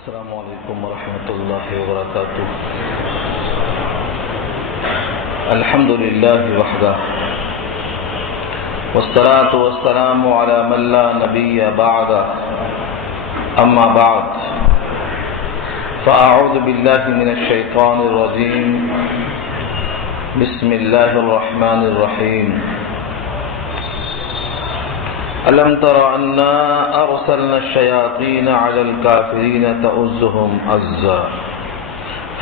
السلام علیکم ورحمۃ اللہ وبرکاتہ. الحمد للہ وحدہ والصلاة والسلام علی من لا نبی بعدہ. اما بعد فاعوذ باللہ من الشیطان الرجیم. بسم اللہ الرحمن الرحیم. ألم تر أنا أرسلنا الشياطين على الكافرين تؤزهم أزا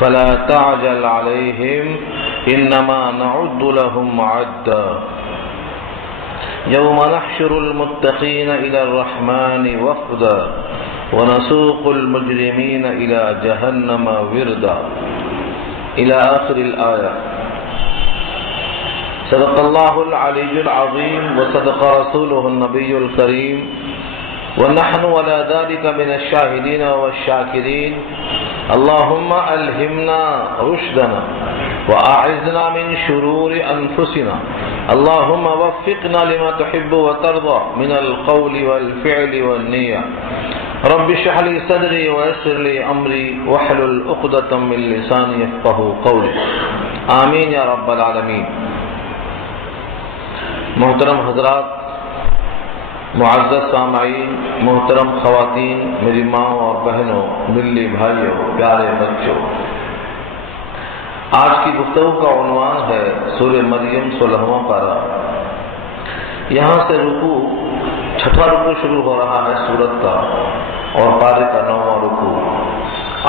فلا تعجل عليهم إنما نعد لهم عدا يوم نحشر المتقين إلى الرحمن وفدا ونسوق المجرمين إلى جهنم وردا إلى آخر الآية. صدق اللہ العلی العظیم وصدق رسولہ النبی الکریم ونحن على ذلك من الشاہدین والشاکرین. اللہم الہمنا رشدنا واعذنا من شرور انفسنا. اللہم وفقنا لما تحب وترضى من القول والفعل والنیہ. رب اشرح لي صدری ويسر لي امری واحلل عقدۃ من لسانی یفقهوا قولی. آمین یا رب العالمین. محترم حضرات، معزز سامعین، محترم خواتین، میری ماں اور بہنوں، ملی بھائیوں، پیارے بچوں، آج کی گفتگو کا عنوان ہے سورہ مریم 16واں پارہ. یہاں سے رکوع، چھٹا رکوع شروع ہو رہا ہے سورت کا اور پارے کا 9واں رکوع.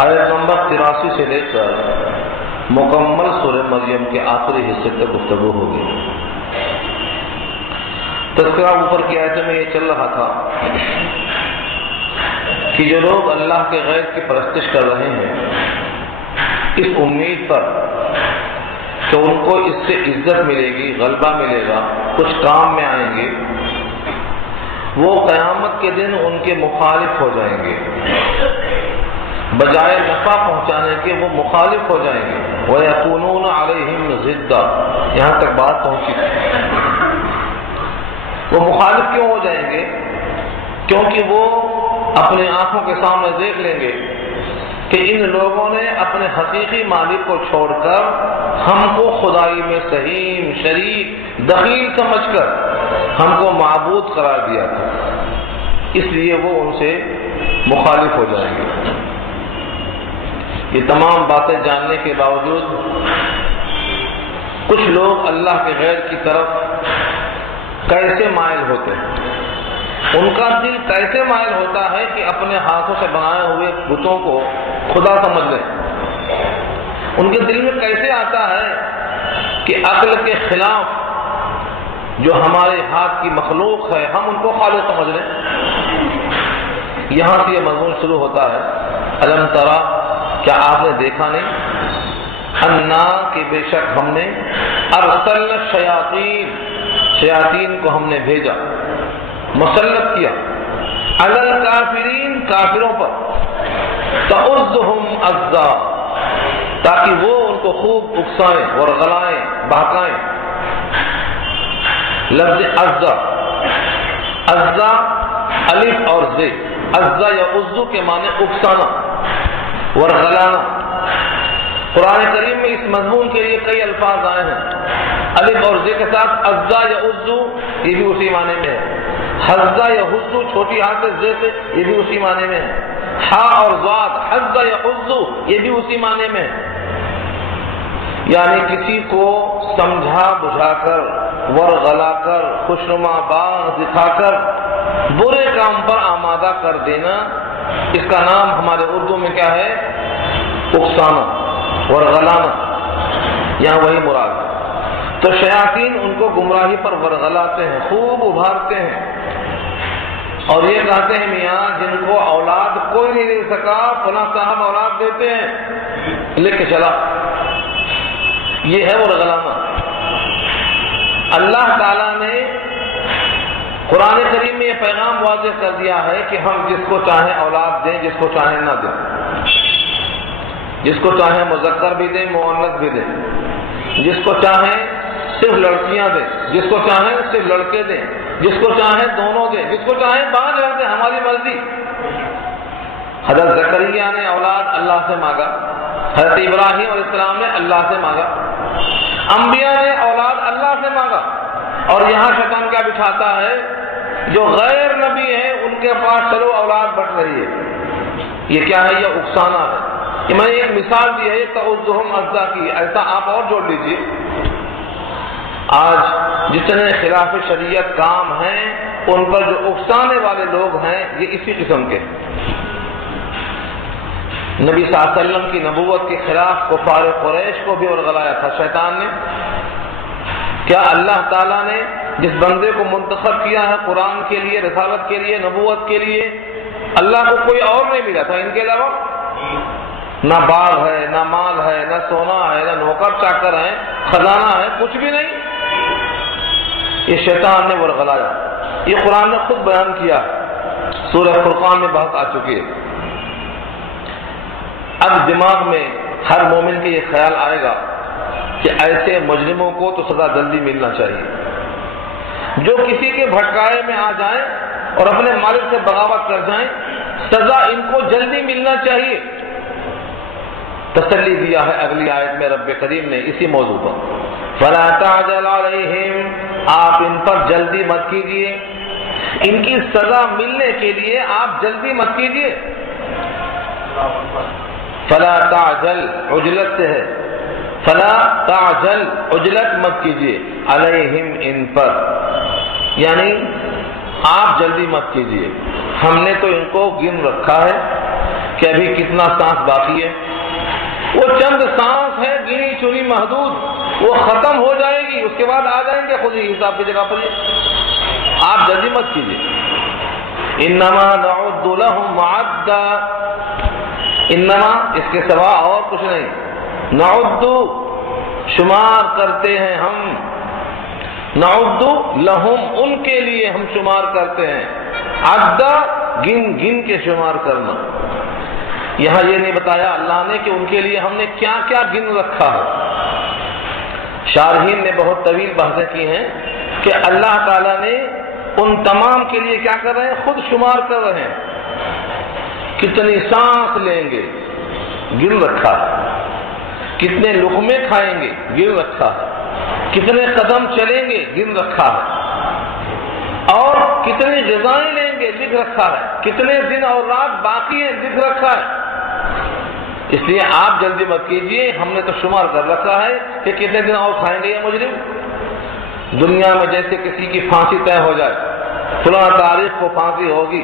آیت نمبر 83 سے لے کر مکمل سورہ مریم کے آخری حصے تک گفتگو ہوگی. تذکرہ اوپر کی آیتوں میں یہ چل رہا تھا کہ جو لوگ اللہ کے غیر کی پرستش کر رہے ہیں اس امید پر کہ ان کو اس سے عزت ملے گی، غلبہ ملے گا، کچھ کام میں آئیں گے، وہ قیامت کے دن ان کے مخالف ہو جائیں گے. بجائے نفع پہنچانے کے وہ مخالف ہو جائیں گے. وَيَكُونُونَ عَلَيْهِمْ ضِدًّا. یہاں تک بات پہنچی. وہ مخالف کیوں ہو جائیں گے؟ کیونکہ وہ اپنے آنکھوں کے سامنے دیکھ لیں گے کہ ان لوگوں نے اپنے حقیقی مالک کو چھوڑ کر ہم کو خدائی میں سہیم، شریک، دخیل سمجھ کر ہم کو معبود قرار دیا تھا. اس لیے وہ ان سے مخالف ہو جائیں گے. یہ تمام باتیں جاننے کے باوجود کچھ لوگ اللہ کے غیر کی طرف کیسے مائل ہوتے ہیں، ان کا دل کیسے مائل ہوتا ہے کہ اپنے ہاتھوں سے بنائے ہوئے بتوں کو خدا سمجھ لیں. ان کے دل میں کیسے آتا ہے کہ عقل کے خلاف جو ہمارے ہاتھ کی مخلوق ہے ہم ان کو خالق سمجھ لیں. یہاں سے یہ مضمون شروع ہوتا ہے. الم ترا، کیا آپ نے دیکھا نہیں؟ انا، کہ بے شک ہم نے، ارسلنا شیاطین کو ہم نے بھیجا، مسلط کیا، علی الکافرین، کافروں پر، تؤزهم ازا، تاکہ وہ ان کو خوب اکسائیں، ورغلائیں، بہکائیں. لفظ ازا، ازا الف اور زے، ازا یا عزو کے معنی اکسانا، ورغلانا. قرآن کریم میں اس مضمون کے لیے کئی الفاظ آئے ہیں. الف اور زے کے ساتھ ازا یا عزو، یہ بھی اسی معنی میں ہے. حزا یا حزو، چھوٹی ہاں سے زے سے، یہ بھی اسی معنی میں ہے. ہا اور ضاد، حزا یا حزو، یہ بھی اسی معنی میں ہے. یعنی کسی کو سمجھا بجھا کر، ورغلا کر، خوشنما باغ دکھا کر برے کام پر آمادہ کر دینا، اس کا نام ہمارے اردو میں کیا ہے؟ اکسانا، ورغلانا. یہاں وہی مراد ہے. تو شیاطین ان کو گمراہی پر ورغلاتے ہیں، خوب ابھارتے ہیں اور یہ کہتے ہیں میاں جن کو اولاد کوئی نہیں دے سکا فلاں صاحب اولاد دیتے ہیں، لے کے چلا. یہ ہے ورغلانا. اللہ تعالیٰ نے قرآن کریم میں یہ پیغام واضح کر دیا ہے کہ ہم جس کو چاہیں اولاد دیں، جس کو چاہیں نہ دیں، جس کو چاہیں مذکر بھی دیں، مؤنث بھی دیں، جس کو چاہیں صرف لڑکیاں دیں، جس کو چاہیں صرف لڑکے دیں، جس کو چاہیں دونوں دیں، جس کو چاہیں 5 رکھ دیں، ہماری مرضی. حضرت زکریا نے اولاد اللہ سے مانگا، حضرت ابراہیم علیہ السلام نے اللہ سے مانگا، انبیاء نے اولاد اللہ سے مانگا، اور یہاں شیطان کیا بٹھاتا ہے، جو غیر نبی ہیں ان کے پاس چلو اولاد بٹ رہی ہے. یہ کیا ہے؟ یہ اکسانا ہے. کہ میں نے ایک مثال دی ہے تعوذہم ازا کی، ایسا آپ اور جوڑ لیجیے. آج جتنے خلاف شریعت کام ہیں ان پر جو اکسانے والے لوگ ہیں یہ اسی قسم کے. نبی صلی اللہ علیہ وسلم کی نبوت کے خلاف کفار قریش کو بھی ورغلایا تھا شیطان نے. کیا اللہ تعالیٰ نے جس بندے کو منتخب کیا ہے قرآن کے لیے، رسالت کے لیے، نبوت کے لیے، اللہ کو کوئی اور نہیں ملا تھا ان کے علاوہ؟ نہ باغ ہے، نہ مال ہے، نہ سونا ہے، نہ نوکر چاکر ہے، خزانہ ہے، کچھ بھی نہیں. یہ شیطان نے ورغلایا. یہ قرآن نے خود بیان کیا، سورہ فرقان میں بحث آ چکی ہے. اب دماغ میں ہر مومن کے یہ خیال آئے گا کہ ایسے مجرموں کو تو سزا جلدی ملنا چاہیے. جو کسی کے بھٹکائے میں آ جائیں اور اپنے مالک سے بغاوت کر جائیں، سزا ان کو جلدی ملنا چاہیے. تسلی دیا ہے اگلی آیت میں رب کریم نے اسی موضوع پر. فَلَا تَعْجَلْ عَلَيْهِمْ، آپ ان پر جلدی مت کیجیے، ان کی سزا ملنے کے لیے آپ جلدی مت کیجیے. فَلَا تَعْجَلْ عجلت سے ہے، فَلَا تَعْجَلْ عجلت مت کیجیے، عَلَيْهِمْ ان پر، یعنی آپ جلدی مت کیجیے. ہم نے تو ان کو گن رکھا ہے کہ ابھی کتنا سانس باقی ہے. وہ چند سانس ہے گنی چنی محدود، وہ ختم ہو جائے گی، اس کے بعد آ جائیں گے خود ہی حساب کی جگہ پر. آپ جلدی مت کیجیے. انما نعد لهم عدا، انما اس کے سوا اور کچھ نہیں. نعد شمار کرتے ہیں ہم، نعد لهم ان کے لیے ہم شمار کرتے ہیں، عدا گن گن کے شمار کرنا. یہاں یہ نہیں بتایا اللہ نے کہ ان کے لیے ہم نے کیا کیا گن رکھا ہے. شارحین نے بہت طویل بحثیں کی ہیں کہ اللہ تعالیٰ نے ان تمام کے لیے کیا کر رہے ہیں، خود شمار کر رہے ہیں. کتنی سانس لیں گے گن رکھا ہے، کتنے لقمے کھائیں گے گن رکھا ہے، کتنے قدم چلیں گے گن رکھا ہے، اور کتنی غذائیں لیں گے لکھ رکھا ہے، کتنے دن اور رات باقی ہیں لکھ رکھا ہے. اس لیے آپ جلدی مت کیجیے، ہم نے تو شمار کر رکھا ہے کہ کتنے دن اور کھائیں گے یہ مجرم. دنیا میں جیسے کسی کی پھانسی طے ہو جائے، فلاں تاریخ کو پھانسی ہوگی،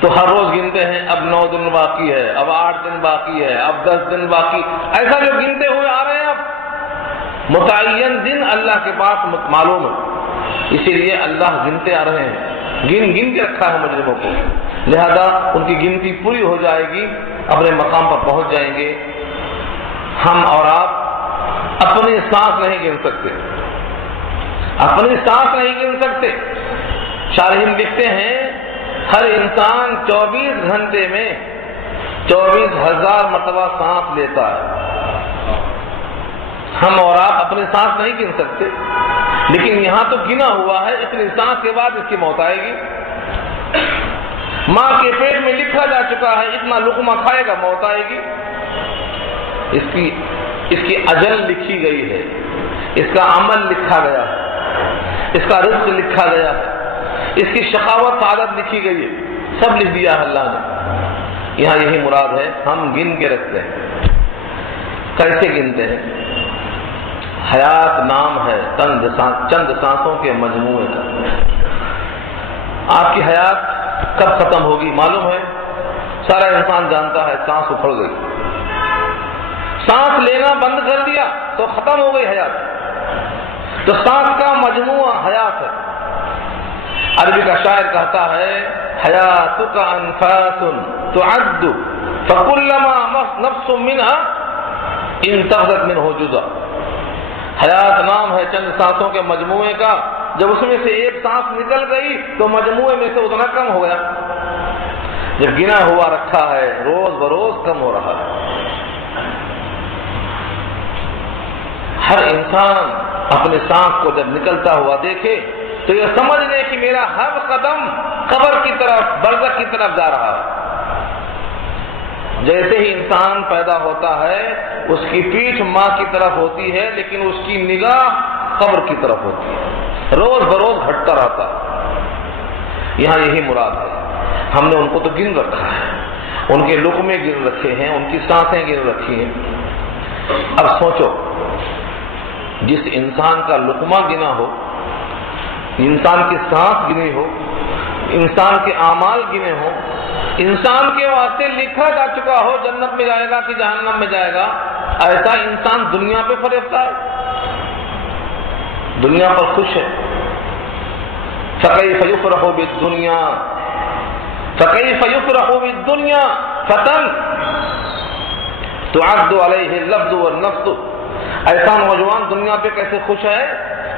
تو ہر روز گنتے ہیں اب 9 دن باقی ہے، اب 8 دن باقی ہے، اب 10 دن باقی، ایسا جو گنتے ہوئے آ رہے ہیں. اب متعین دن اللہ کے پاس معلوم ہے، اسی لیے اللہ گنتے آ رہے ہیں، گن گن کے رکھا ہے مجرموں کو. لہذا ان کی گنتی پوری ہو جائے گی، اپنے مقام پر پہنچ جائیں گے. ہم اور آپ اپنی سانس نہیں گن سکتے، اپنی سانس نہیں گن سکتے. شارحین لکھتے ہیں ہر انسان 24 گھنٹے میں 24,000 مرتبہ سانس لیتا ہے. ہم اور آپ اپنی سانس نہیں گن سکتے، لیکن یہاں تو گنا ہوا ہے اتنی سانس کے بعد اس کی موت آئے گی. ماں کے پیٹ میں لکھا جا چکا ہے اتنا لقمہ کھائے گا موت آئے گی. اس کی اجل لکھی گئی ہے، اس کا عمل لکھا گیا ہے، اس کا رزق لکھا گیا ہے، اس کی شقاوت سعادت لکھی گئی ہے، سب لکھ دیا ہے اللہ نے. یہاں یہی مراد ہے ہم گن کے رکھتے ہیں. کیسے گنتے ہیں؟ حیات نام ہے چند سانسوں کے مجموعے کا. آپ کی حیات کب ختم ہوگی معلوم ہے؟ سارا انسان جانتا ہے سانس اکھڑ گئی، سانس لینا بند کر دیا تو ختم ہو گئی حیات. تو سانس کا مجموعہ حیات ہے. عربی کا شاعر کہتا ہے حیاتک انفاس تعد فکلما نفس منها انتخذت منه جزءا. حیات نام ہے چند سانسوں کے مجموعے کا، جب اس میں سے ایک سانس نکل گئی تو مجموعے میں سے اتنا کم ہو گیا. جب گنا ہوا رکھا ہے روز بروز کم ہو رہا ہے. ہر انسان اپنے سانس کو جب نکلتا ہوا دیکھے تو یہ سمجھ لے کہ میرا ہر قدم قبر کی طرف، برزخ کی طرف جا رہا ہے. جیسے ہی انسان پیدا ہوتا ہے اس کی پیٹھ ماں کی طرف ہوتی ہے لیکن اس کی نگاہ قبر کی طرف ہوتی ہے، روز بروز گھٹتا رہتا ہے۔ یہاں یہی مراد ہے، ہم نے ان کو تو گن رکھا ہے، ان کے لقمے گن رکھے ہیں، ان کی سانسیں گن رکھی ہیں۔ اب سوچو، جس انسان کا لقمہ گنا ہو، انسان کی سانس گنی ہو، انسان کے اعمال گنے ہو، انسان کے واسطے لکھا جا چکا ہو جنت میں جائے گا کہ جہنم میں جائے گا، ایسا انسان دنیا پہ فریفتہ ہے، دنیا پر خوش ہے۔ فَكَيْفَ يُفْرَحُ بِالدُّنْيَا فَكَيْفَ يُفْرَحُ بِالدُّنْيَا فَتًى تُعَدُّ عَلَيْهِ اللَّفْظُ وَالنَّفْسُ۔ ایسا نوجوان دنیا پہ کیسے خوش ہے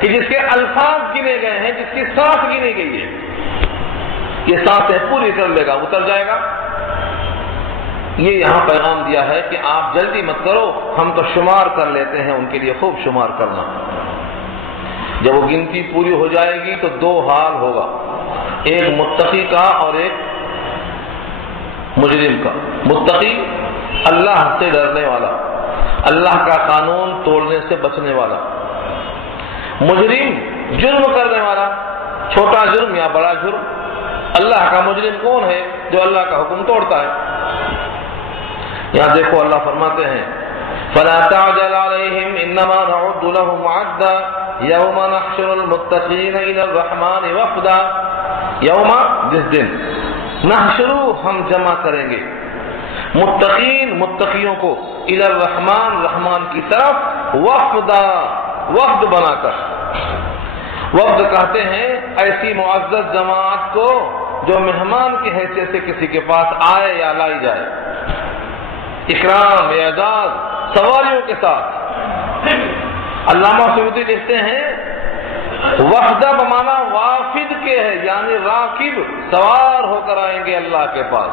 کہ جس کے الفاظ گنے گئے ہیں، جس کی سانس گنی گئی ہے، یہ سانسیں پوری کر لے گا، اتر جائے گا۔ یہ یہاں پیغام دیا ہے کہ آپ جلدی مت کرو، ہم تو شمار کر لیتے ہیں، ان کے لیے خوب شمار کرنا۔ جب وہ گنتی پوری ہو جائے گی تو دو حال ہوگا، ایک متقی کا اور ایک مجرم کا۔ متقی اللہ سے ڈرنے والا، اللہ کا قانون توڑنے سے بچنے والا۔ مجرم جرم کرنے والا، چھوٹا جرم یا بڑا جرم۔ اللہ کا مجرم کون ہے؟ جو اللہ کا حکم توڑتا ہے۔ یہاں دیکھو اللہ فرماتے ہیں فَلَا تَعْجَلْ عَلَيْهِمْ إِنَّمَا نَعُدُّ لَهُمْ عَدًّا يَوْمَ نَحْشُرُ الْمُتَّقِينَ إِلَى الرَّحْمَنِ وَفْدًا۔ یوم، جس دن، نحشرو، ہم جمع کریں گے، متقین، متقیوں کو، الی الرحمن، رحمان کی طرف، وفدا، وفد بنا کر۔ وفد کہتے ہیں ایسی معزز جماعت کو جو مہمان کی حیثیت سے کسی کے پاس آئے یا لائی جائے، اکرام، اعزاز، سواریوں کے ساتھ۔ علامہ سیوطی لکھتے ہیں وفدہ بمانا وافد کے ہے، یعنی راکب، سوار ہو کر آئیں گے اللہ کے پاس۔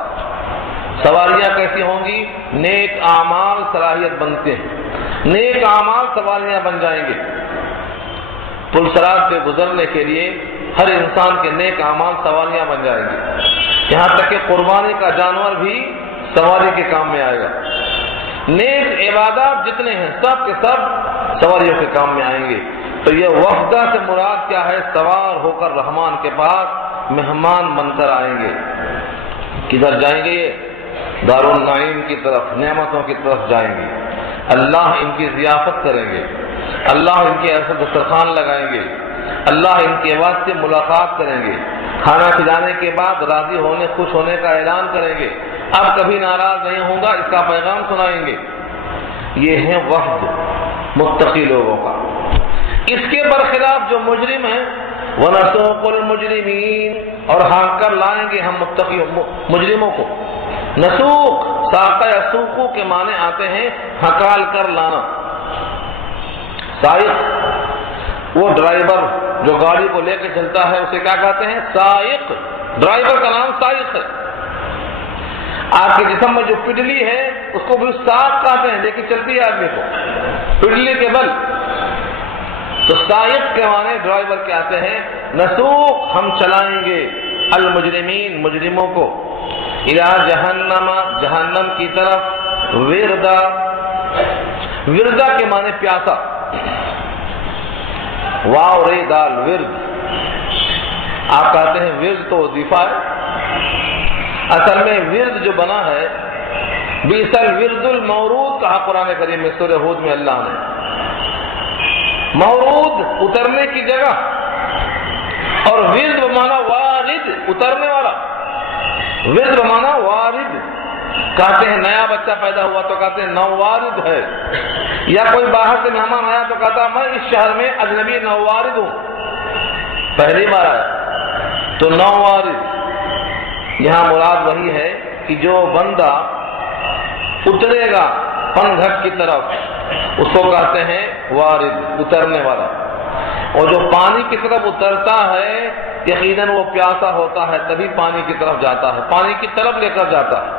سواریاں کیسی ہوں گی؟ نیک اعمال صلاحیت بنتے ہیں، نیک اعمال سواریاں بن جائیں گے۔ پل صراط سے گزرنے کے لیے ہر انسان کے نیک اعمال سواریاں بن جائیں گے، یہاں تک کہ قربانی کا جانور بھی سواری کے کام میں آئے گا۔ نیک عبادات جتنے ہیں سب کے سب سواریوں کے کام میں آئیں گے۔ تو یہ وفدہ سے مراد کیا ہے؟ سوار ہو کر رحمان کے پاس مہمان بن کر آئیں گے۔ کدھر جائیں گے؟ یہ دار النعیم کی طرف، نعمتوں کی طرف جائیں گے۔ اللہ ان کی ضیافت کریں گے، اللہ ان کے ایسے دسترخوان لگائیں گے، اللہ ان کے واسطے ملاقات کریں گے، کھانا کھلانے کے بعد راضی ہونے، خوش ہونے کا اعلان کریں گے، اب کبھی ناراض نہیں ہوں گا، اس کا پیغام سنائیں گے۔ یہ ہے وفد متقی لوگوں کا۔ اس کے برخلاف جو مجرم ہیں، وَنَسُوقُ الْمُجْرِمِينَ، اور ہانک کر لائیں گے ہم مجرموں کو۔ نسوق، ساقہ یسوقو کے معنی آتے ہیں ہکال کر لانا۔ سائق، وہ ڈرائیور جو گاڑی کو لے کے چلتا ہے اسے کیا کہتے ہیں؟ سائق۔ ڈرائیور کا نام سائق ہے۔ آپ کے جسم میں جو پڈلی ہے اس کو بھی ساق کہتے ہیں، لیکن چلتی ہے آدمی کو پڈلی کے بل۔ تو سائق کے معنی ڈرائیور کے آتے ہیں۔ نسوق، ہم چلائیں گے، المجرمین، مجرموں کو، الی جہنم، جہنم کی طرف، وردا، وردا کے معنی پیاسا، واو رے دال، ورد۔ آپ کہتے ہیں ورد تو وظیفہ ہے، اصل میں ورد جو بنا ہے، بیس الورد المورود کہا قرآن کریم میں سورہ ہود میں اللہ نے۔ مورود اترنے کی جگہ، اور ورد بمانا وارد، اترنے والا۔ ورد بمانا وارد، کہتے ہیں نیا بچہ پیدا ہوا تو کہتے ہیں نووارد ہے، یا کوئی باہر سے مہمان آیا تو کہتا میں اس شہر میں اجنبی نووارد ہوں، پہلی بار آیا تو نووارد۔ یہاں مراد وہی ہے کہ جو بندہ اترے گا پن گھٹ کی طرف اس کو کہتے ہیں وارد، اترنے والا۔ اور جو پانی کی طرف اترتا ہے یقیناً وہ پیاسا ہوتا ہے، تبھی پانی کی طرف جاتا ہے، پانی کی طرف لے کر جاتا ہے۔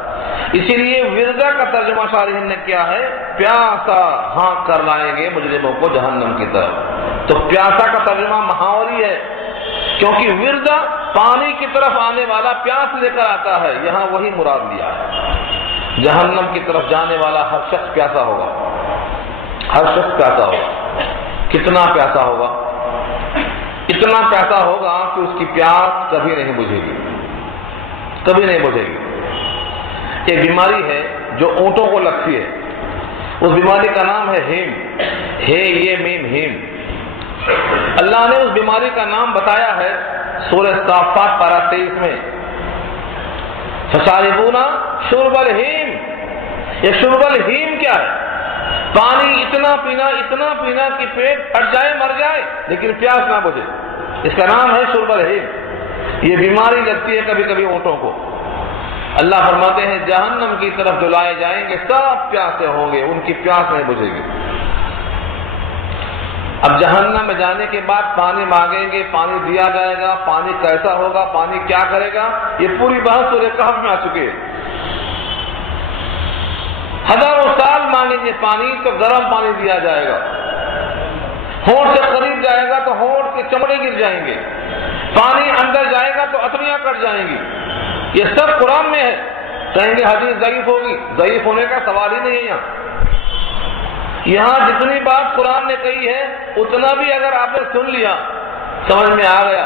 اسی لیے وردا کا ترجمہ شارحین نے کیا ہے؟ پیاسا ہانک کر لائیں گے مجرموں کو جہنم کی طرف۔ تو پیاسا کا ترجمہ محاوری ہے، کیونکہ وردا پانی کی طرف آنے والا، پیاس لے کر آتا ہے، یہاں وہی مراد لیا ہے۔ جہنم کی طرف جانے والا ہر شخص پیاسا ہوگا، ہر شخص پیاسا ہوگا۔ کتنا پیاسا ہوگا؟ اتنا پیاسا ہوگا کہ اس کی پیاس کبھی نہیں بجھے گی، کبھی نہیں بجھے گی۔ ایک بیماری ہے جو اونٹوں کو لگتی ہے، اس بیماری کا نام ہے ہیم، ہے یہ میم ہیم۔ اللہ نے اس بیماری کا نام بتایا ہے سورہ صافات پارہ 23 میں، فشاربون شرب الہیم۔ یہ شرب الہیم کیا ہے؟ پانی اتنا پینا کہ پیٹ پھٹ جائے، مر جائے، لیکن پیاس نہ بجھے، اس کا نام ہے شرب الہیم۔ یہ بیماری لگتی ہے کبھی کبھی اونٹوں کو۔ اللہ فرماتے ہیں جہنم کی طرف جو لائے جائیں گے سب پیاسے ہوں گے، ان کی پیاس نہیں بجھے گی۔ اب جہنم میں جانے کے بعد پانی مانگیں گے، پانی دیا جائے گا، پانی کیسا ہوگا، پانی کیا کرے گا، یہ پوری بحث سورہ کہف میں آ چکی ہے۔ ہزاروں سال مانگیں گے پانی تو گرم پانی دیا جائے گا، ہونٹ سے قریب جائے گا تو ہونٹ کے چمڑے گر جائیں گے، پانی اندر جائے گا تو اتریاں کٹ جائیں گی۔ یہ سب قرآن میں ہے۔ کہیں گے حدیث ضعیف ہوگی، ضعیف ہونے کا سوال ہی نہیں ہے۔ یہاں جتنی بات قرآن نے کہی ہے اتنا بھی اگر آپ نے سن لیا، سمجھ میں آ گیا،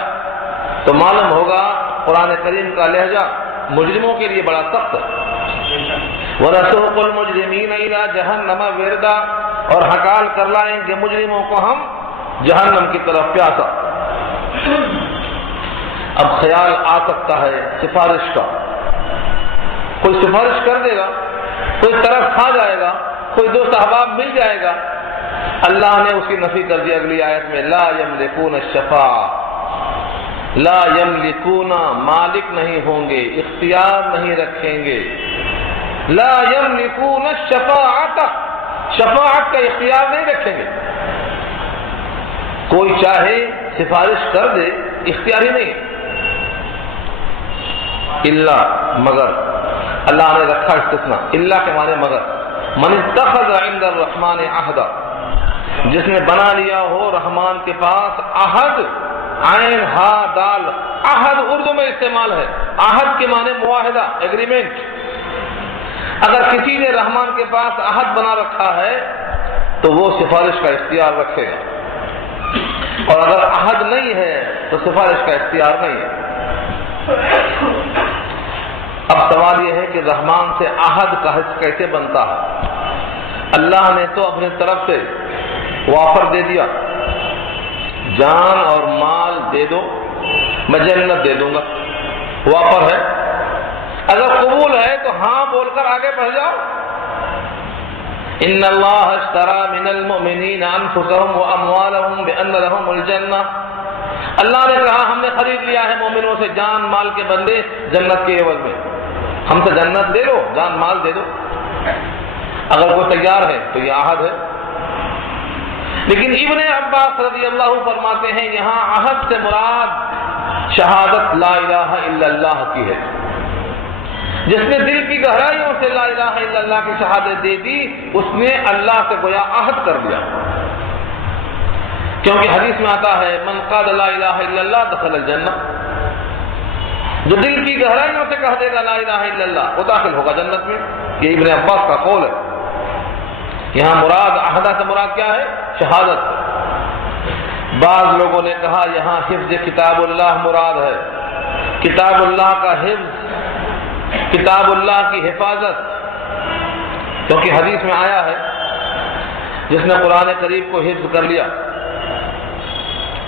تو معلوم ہوگا قرآن کریم کا لہجہ مجرموں کے لیے بڑا سخت ہے۔ وَنَسُوقُ الْمُجْرِمِينَ إِلَىٰ جَهَنَّمَ وِرْدًا، اور ہکال کر لائیں گے مجرموں کو ہم جہنم کی طرف پیاسا۔ اب خیال آ سکتا ہے سفارش کا، کوئی سفارش کر دے گا، کوئی طرف کھا جائے گا، کوئی دو احباب مل جائے گا۔ اللہ نے اس کی نفی کر دی اگلی آیت میں، لا یملکون الشفاعہ، لا یملکون، مالک نہیں ہوں گے، اختیار نہیں رکھیں گے۔ لا یملکون الشفاعۃ، شفاعت کا اختیار نہیں رکھیں گے۔ کوئی چاہے سفارش کر دے، اختیار ہی نہیں، الا، مگر۔ اللہ نے رکھا استثناء، الا کے معنی مگر۔ من اتخذ عند الرحمن عہدا، جس نے بنا لیا ہو رحمان کے پاس عہد، عین ہا دال، عہد اردو میں استعمال ہے۔ عہد کے معنی معاہدہ، ایگریمنٹ۔ اگر کسی نے رحمان کے پاس عہد بنا رکھا ہے تو وہ سفارش کا اختیار رکھے گا، اور اگر عہد نہیں ہے تو سفارش کا اختیار نہیں ہے۔ اب سوال یہ ہے کہ رحمان سے عہد کا حص کیسے بنتا ہے؟ اللہ نے تو اپنی طرف سے وافر دے دیا، جان اور مال دے دو، میں جنت دے دوں گا، وافر ہے۔ اگر قبول ہے تو ہاں بول کر آگے بڑھ جاؤ۔ ان اللہ اشترى من المؤمنین انفسهم واموالهم بان لهم الجنہ، اللہ نے کہا ہم نے خرید لیا ہے مومنوں سے جان مال کے بدلے جنت کے عوض میں، ہم سے جنت لے لو، جان مال دے دو۔ اگر کوئی تیار ہے تو یہ عہد ہے۔ لیکن ابن عباس رضی اللہ فرماتے ہیں یہاں عہد سے مراد شہادت لا الہ الا اللہ کی ہے۔ جس نے دل کی گہرائیوں سے لا الہ الا اللہ کی شہادت دے دی، اس نے اللہ سے گویا عہد کر دیا، کیونکہ حدیث میں آتا ہے من قال لا الہ الا اللہ دخل الجنہ، جو دل کی گہرائیوں سے کہہ دے گا لا الہ الا اللہ وہ داخل ہوگا جنت میں۔ یہ ابن عباس کا قول ہے۔ یہاں مراد عہدہ سے مراد کیا ہے؟ شہادت۔ بعض لوگوں نے کہا یہاں حفظ کتاب اللہ مراد ہے، کتاب اللہ کا حفظ، کتاب اللہ کی حفاظت، کیونکہ حدیث میں آیا ہے جس نے قرآن کریم کو حفظ کر لیا،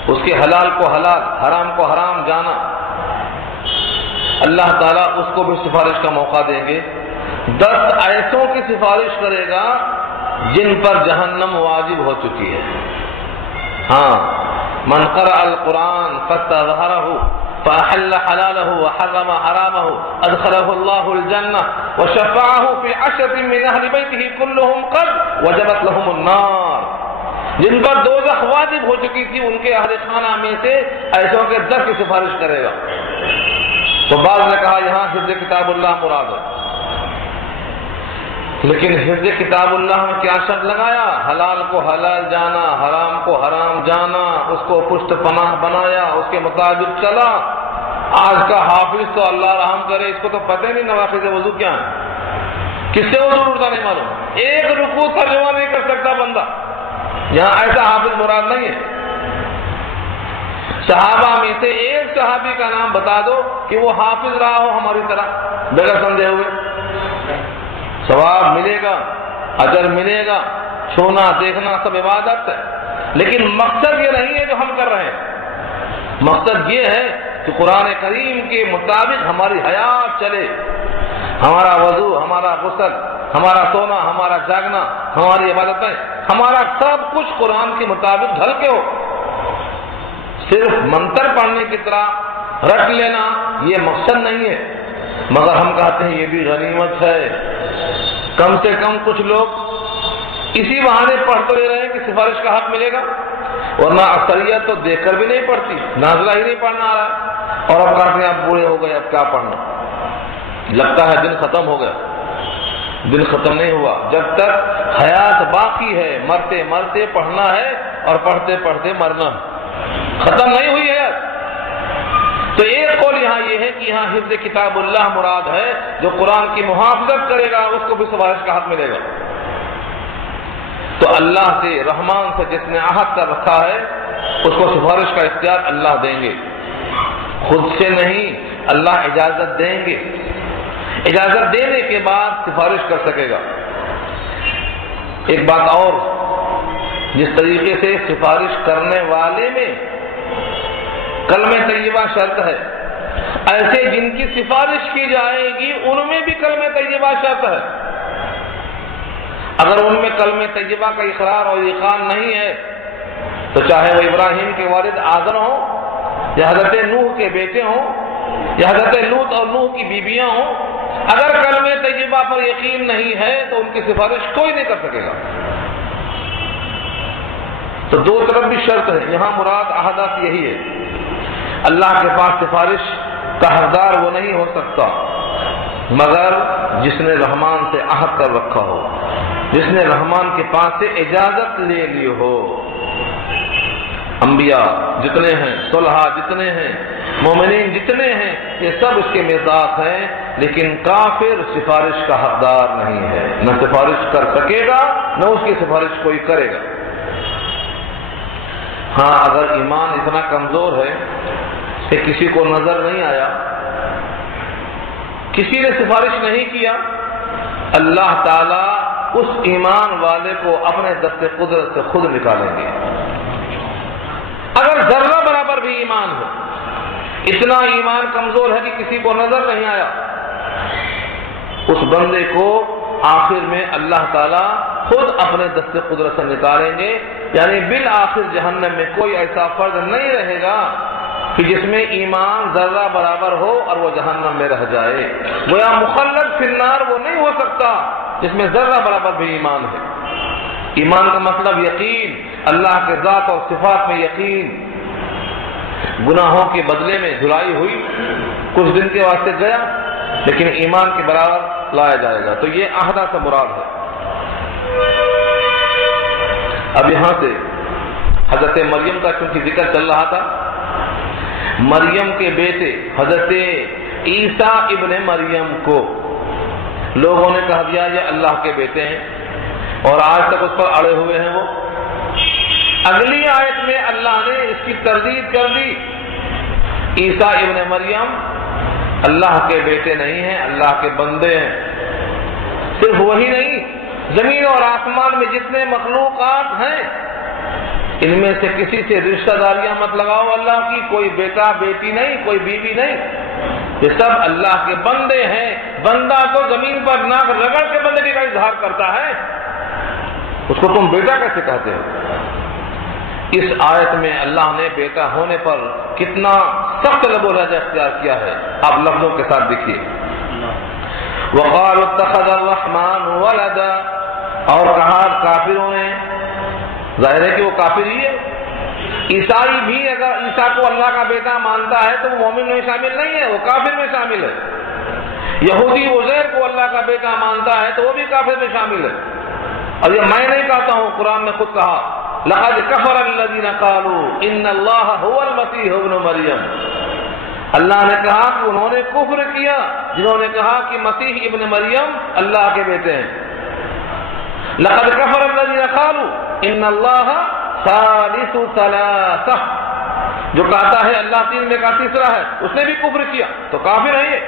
اس کے حلال کو حلال، حرام کو حرام جانا، اللہ تعالیٰ اس کو بھی سفارش کا موقع دیں گے۔ 10 ایسوں کی سفارش کرے گا جن پر جہنم واجب ہو چکی ہے۔ ہاں، من قرأ القرآن فاستظہرہ فأحل حلالہ وحرم حرامہ ادخلہ اللہ الجنہ وشفعہ فی 10 من اہل بیتہ کلہم قد وجبت لہم النار، جن پر دوزخ واجب ہو چکی تھی ان کے اہل خانہ میں سے ایسوں کے 10 کی سفارش کرے گا۔ تو بعض نے کہا یہاں حفظ کتاب اللہ مراد ہے، لیکن حفظ کتاب اللہ میں کیا شرط لگایا؟ حلال کو حلال جانا، حرام کو حرام جانا، اس کو پشت پناہ بنایا، اس کے مطابق چلا۔ آج کا حافظ تو اللہ رحم کرے اس کو تو پتہ نہیں نواقض وضو کیا ہے، کس سے وضو ٹوٹتا نہیں معلوم, ایک رکوع ترجمہ نہیں کر سکتا بندہ. یہاں ایسا حافظ مراد نہیں ہے. صحابہ میں سے ایک صحابی کا نام بتا دو کہ وہ حافظ رہا ہو ہماری طرح بغیر سمجھے ہوئے. ثواب ملے گا, اجر ملے گا, چھونا دیکھنا سب عبادت ہے, لیکن مقصد یہ نہیں ہے جو ہم کر رہے ہیں. مقصد یہ ہے کہ قرآن کریم کے مطابق ہماری حیات چلے, ہمارا وضو, ہمارا غسل, ہمارا سونا, ہمارا جاگنا, ہماری عبادتیں, ہمارا سب کچھ قرآن کے مطابق ڈھل کے ہو. صرف منتر پڑھنے کی طرح رٹ لینا یہ مقصد نہیں ہے. مگر ہم کہتے ہیں یہ بھی غنیمت ہے. کم سے کم کچھ لوگ اسی بہانے پڑھتے رہے ہیں کہ سفارش کا حق ملے گا, ورنہ اکثریت تو دیکھ کر بھی نہیں پڑھتی, نازلہ ہی نہیں پڑھنا آ رہا ہے, اور اب کہتے ہیں اب بوڑھے ہو گئے اب کیا پڑھنا. لگتا ہے دن ختم ہو گیا. دن ختم نہیں ہوا. جب تک حیات باقی ہے مرتے مرتے پڑھنا ہے, اور پڑھتے پڑھتے مرنا ہے. ختم نہیں ہوئی ہے. تو ایک قول یہاں یہ ہے کہ یہاں حفظ کتاب اللہ مراد ہے, جو قرآن کی محافظت کرے گا اس کو بھی سفارش کا حق ملے گا. تو اللہ سے, رحمان سے جس نے عہد کر رکھا ہے اس کو سفارش کا اختیار اللہ دیں گے, خود سے نہیں, اللہ اجازت دیں گے. اجازت دینے کے بعد سفارش کر سکے گا. ایک بات اور, جس طریقے سے سفارش کرنے والے میں کلمہ طیبہ شرط ہے, ایسے جن کی سفارش کی جائے گی ان میں بھی کلمہ طیبہ شرط ہے. اگر ان میں کلمہ طیبہ کا اقرار اور ایقان نہیں ہے تو چاہے وہ ابراہیم کے والد آذر ہوں, یا حضرت نوح کے بیٹے ہوں, یا حضرت لوط اور نوح کی بیویاں ہوں, اگر کلمہ طیبہ پر یقین نہیں ہے تو ان کی سفارش کوئی نہیں کر سکے گا. تو دو طرف بھی شرط ہے. یہاں مراد عہدات یہی ہے. اللہ کے پاس سفارش کا حقدار وہ نہیں ہو سکتا مگر جس نے رحمان سے عہد کر رکھا ہو, جس نے رحمان کے پاس سے اجازت لے لی ہو. انبیاء جتنے ہیں, صلحاء جتنے ہیں, مومنین جتنے ہیں, یہ سب اس کے مزاج ہیں, لیکن کافر سفارش کا حقدار نہیں ہے. نہ سفارش کر سکے گا نہ اس کی سفارش کوئی کرے گا. ہاں اگر ایمان اتنا کمزور ہے کہ کسی کو نظر نہیں آیا, کسی نے سفارش نہیں کیا, اللہ تعالی اس ایمان والے کو اپنے دست قدرت سے خود نکالیں گے. اگر ذرہ برابر بھی ایمان ہو, اتنا ایمان کمزور ہے کہ کسی کو نظر نہیں آیا, اس بندے کو آخر میں اللہ تعالی خود اپنے دست قدرت سے نکالیں گے. یعنی بالآخر جہنم میں کوئی ایسا فرد نہیں رہے گا کہ جس میں ایمان ذرہ برابر ہو اور وہ جہنم میں رہ جائے. گویا مخلد فی النار وہ نہیں ہو سکتا جس میں ذرہ برابر بھی ایمان ہے. ایمان کا مطلب یقین, اللہ کے ذات اور صفات میں یقین. گناہوں کے بدلے میں دھلائی ہوئی, کچھ دن کے واسطے گیا, لیکن ایمان کے برابر لایا جائے گا. تو یہ عہدہ سے مراد ہے. اب یہاں سے حضرت مریم کا چونکہ ذکر چل رہا تھا, مریم کے بیٹے حضرت عیسیٰ ابن مریم کو لوگوں نے کہہ دیا یہ اللہ کے بیٹے ہیں, اور آج تک اس پر اڑے ہوئے ہیں. وہ اگلی آیت میں اللہ نے اس کی تردید کر دی. عیسیٰ ابن مریم اللہ کے بیٹے نہیں ہیں, اللہ کے بندے ہیں. صرف وہی نہیں, زمین اور آسمان میں جتنے مخلوقات ہیں ان میں سے کسی سے رشتہ داریاں مت لگاؤ اللہ کی. کوئی بیٹا بیٹی نہیں, کوئی بیوی نہیں, یہ سب اللہ کے بندے ہیں. بندہ تو زمین پر ناک رگڑ کے بندگی کا اظہار کرتا ہے, اس کو تم بیٹا کیسے کہتے ہو؟ اس آیت میں اللہ نے بیٹا ہونے پر کتنا سخت لب و لہجہ اختیار کیا ہے. آپ لفظوں کے ساتھ دیکھیے. وقالوا اتخذ الرحمن ولدا, اور کہا کافروں نے, ظاہر ہے کہ وہ کافر ہی ہے. عیسائی بھی اگر عیسیٰ کو اللہ کا بیٹا مانتا ہے تو وہ مومن میں شامل نہیں ہے, وہ کافر میں شامل ہے. یہودی عزیر کو اللہ کا بیٹا مانتا ہے تو وہ بھی کافر میں شامل ہے. اور یہ میں نہیں کہتا ہوں, قرآن نے خود کہا لقد كفر الذين قالوا ان الله هو المسيح ابن مريم. اللہ نے کہا کہ انہوں نے کفر کیا جنہوں نے کہا کہ مسیح ابن مریم اللہ کے بیٹے ہیں. لقد کفر الذین قالوا ان اللہ ثالث ثلاثہ، جو کہتا ہے اللہ تین میں کا تیسرا ہے اس نے بھی کفر کیا تو کافر ہے. یہ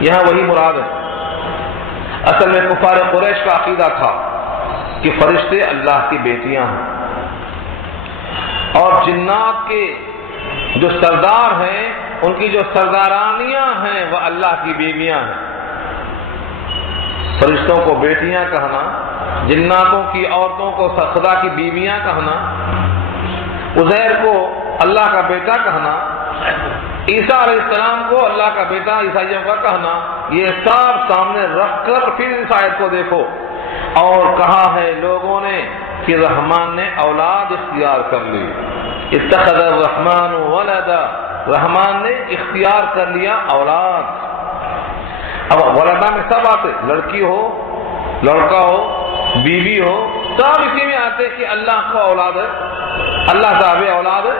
یہاں وہی مراد ہے. اصل میں کفار قریش کا عقیدہ تھا کہ فرشتے اللہ کی بیٹیاں ہیں اور جنات کے جو سردار ہیں ان کی جو سردارانیاں ہیں وہ اللہ کی بیویاں ہیں. فرشتوں کو بیٹیاں کہنا، جناتوں کی عورتوں کو خدا کی بیویاں کہنا، عزیر کو اللہ کا بیٹا کہنا، عیسیٰ علیہ السلام کو اللہ کا بیٹا عیسائیوں کا کہنا، یہ سب سامنے رکھ کر پھر اس آیت کو دیکھو. اور کہا ہے لوگوں نے کہ رحمان نے اولاد اختیار کر لی. اتخذ الرحمن ولدا، رحمان نے اختیار کر لیا اولاد. اب ولدا میں سب آتے، لڑکی ہو، لڑکا ہو، بیوی ہو، سب اسی میں آتے کہ اللہ کو اولاد ہے، اللہ صاحب اولاد ہے.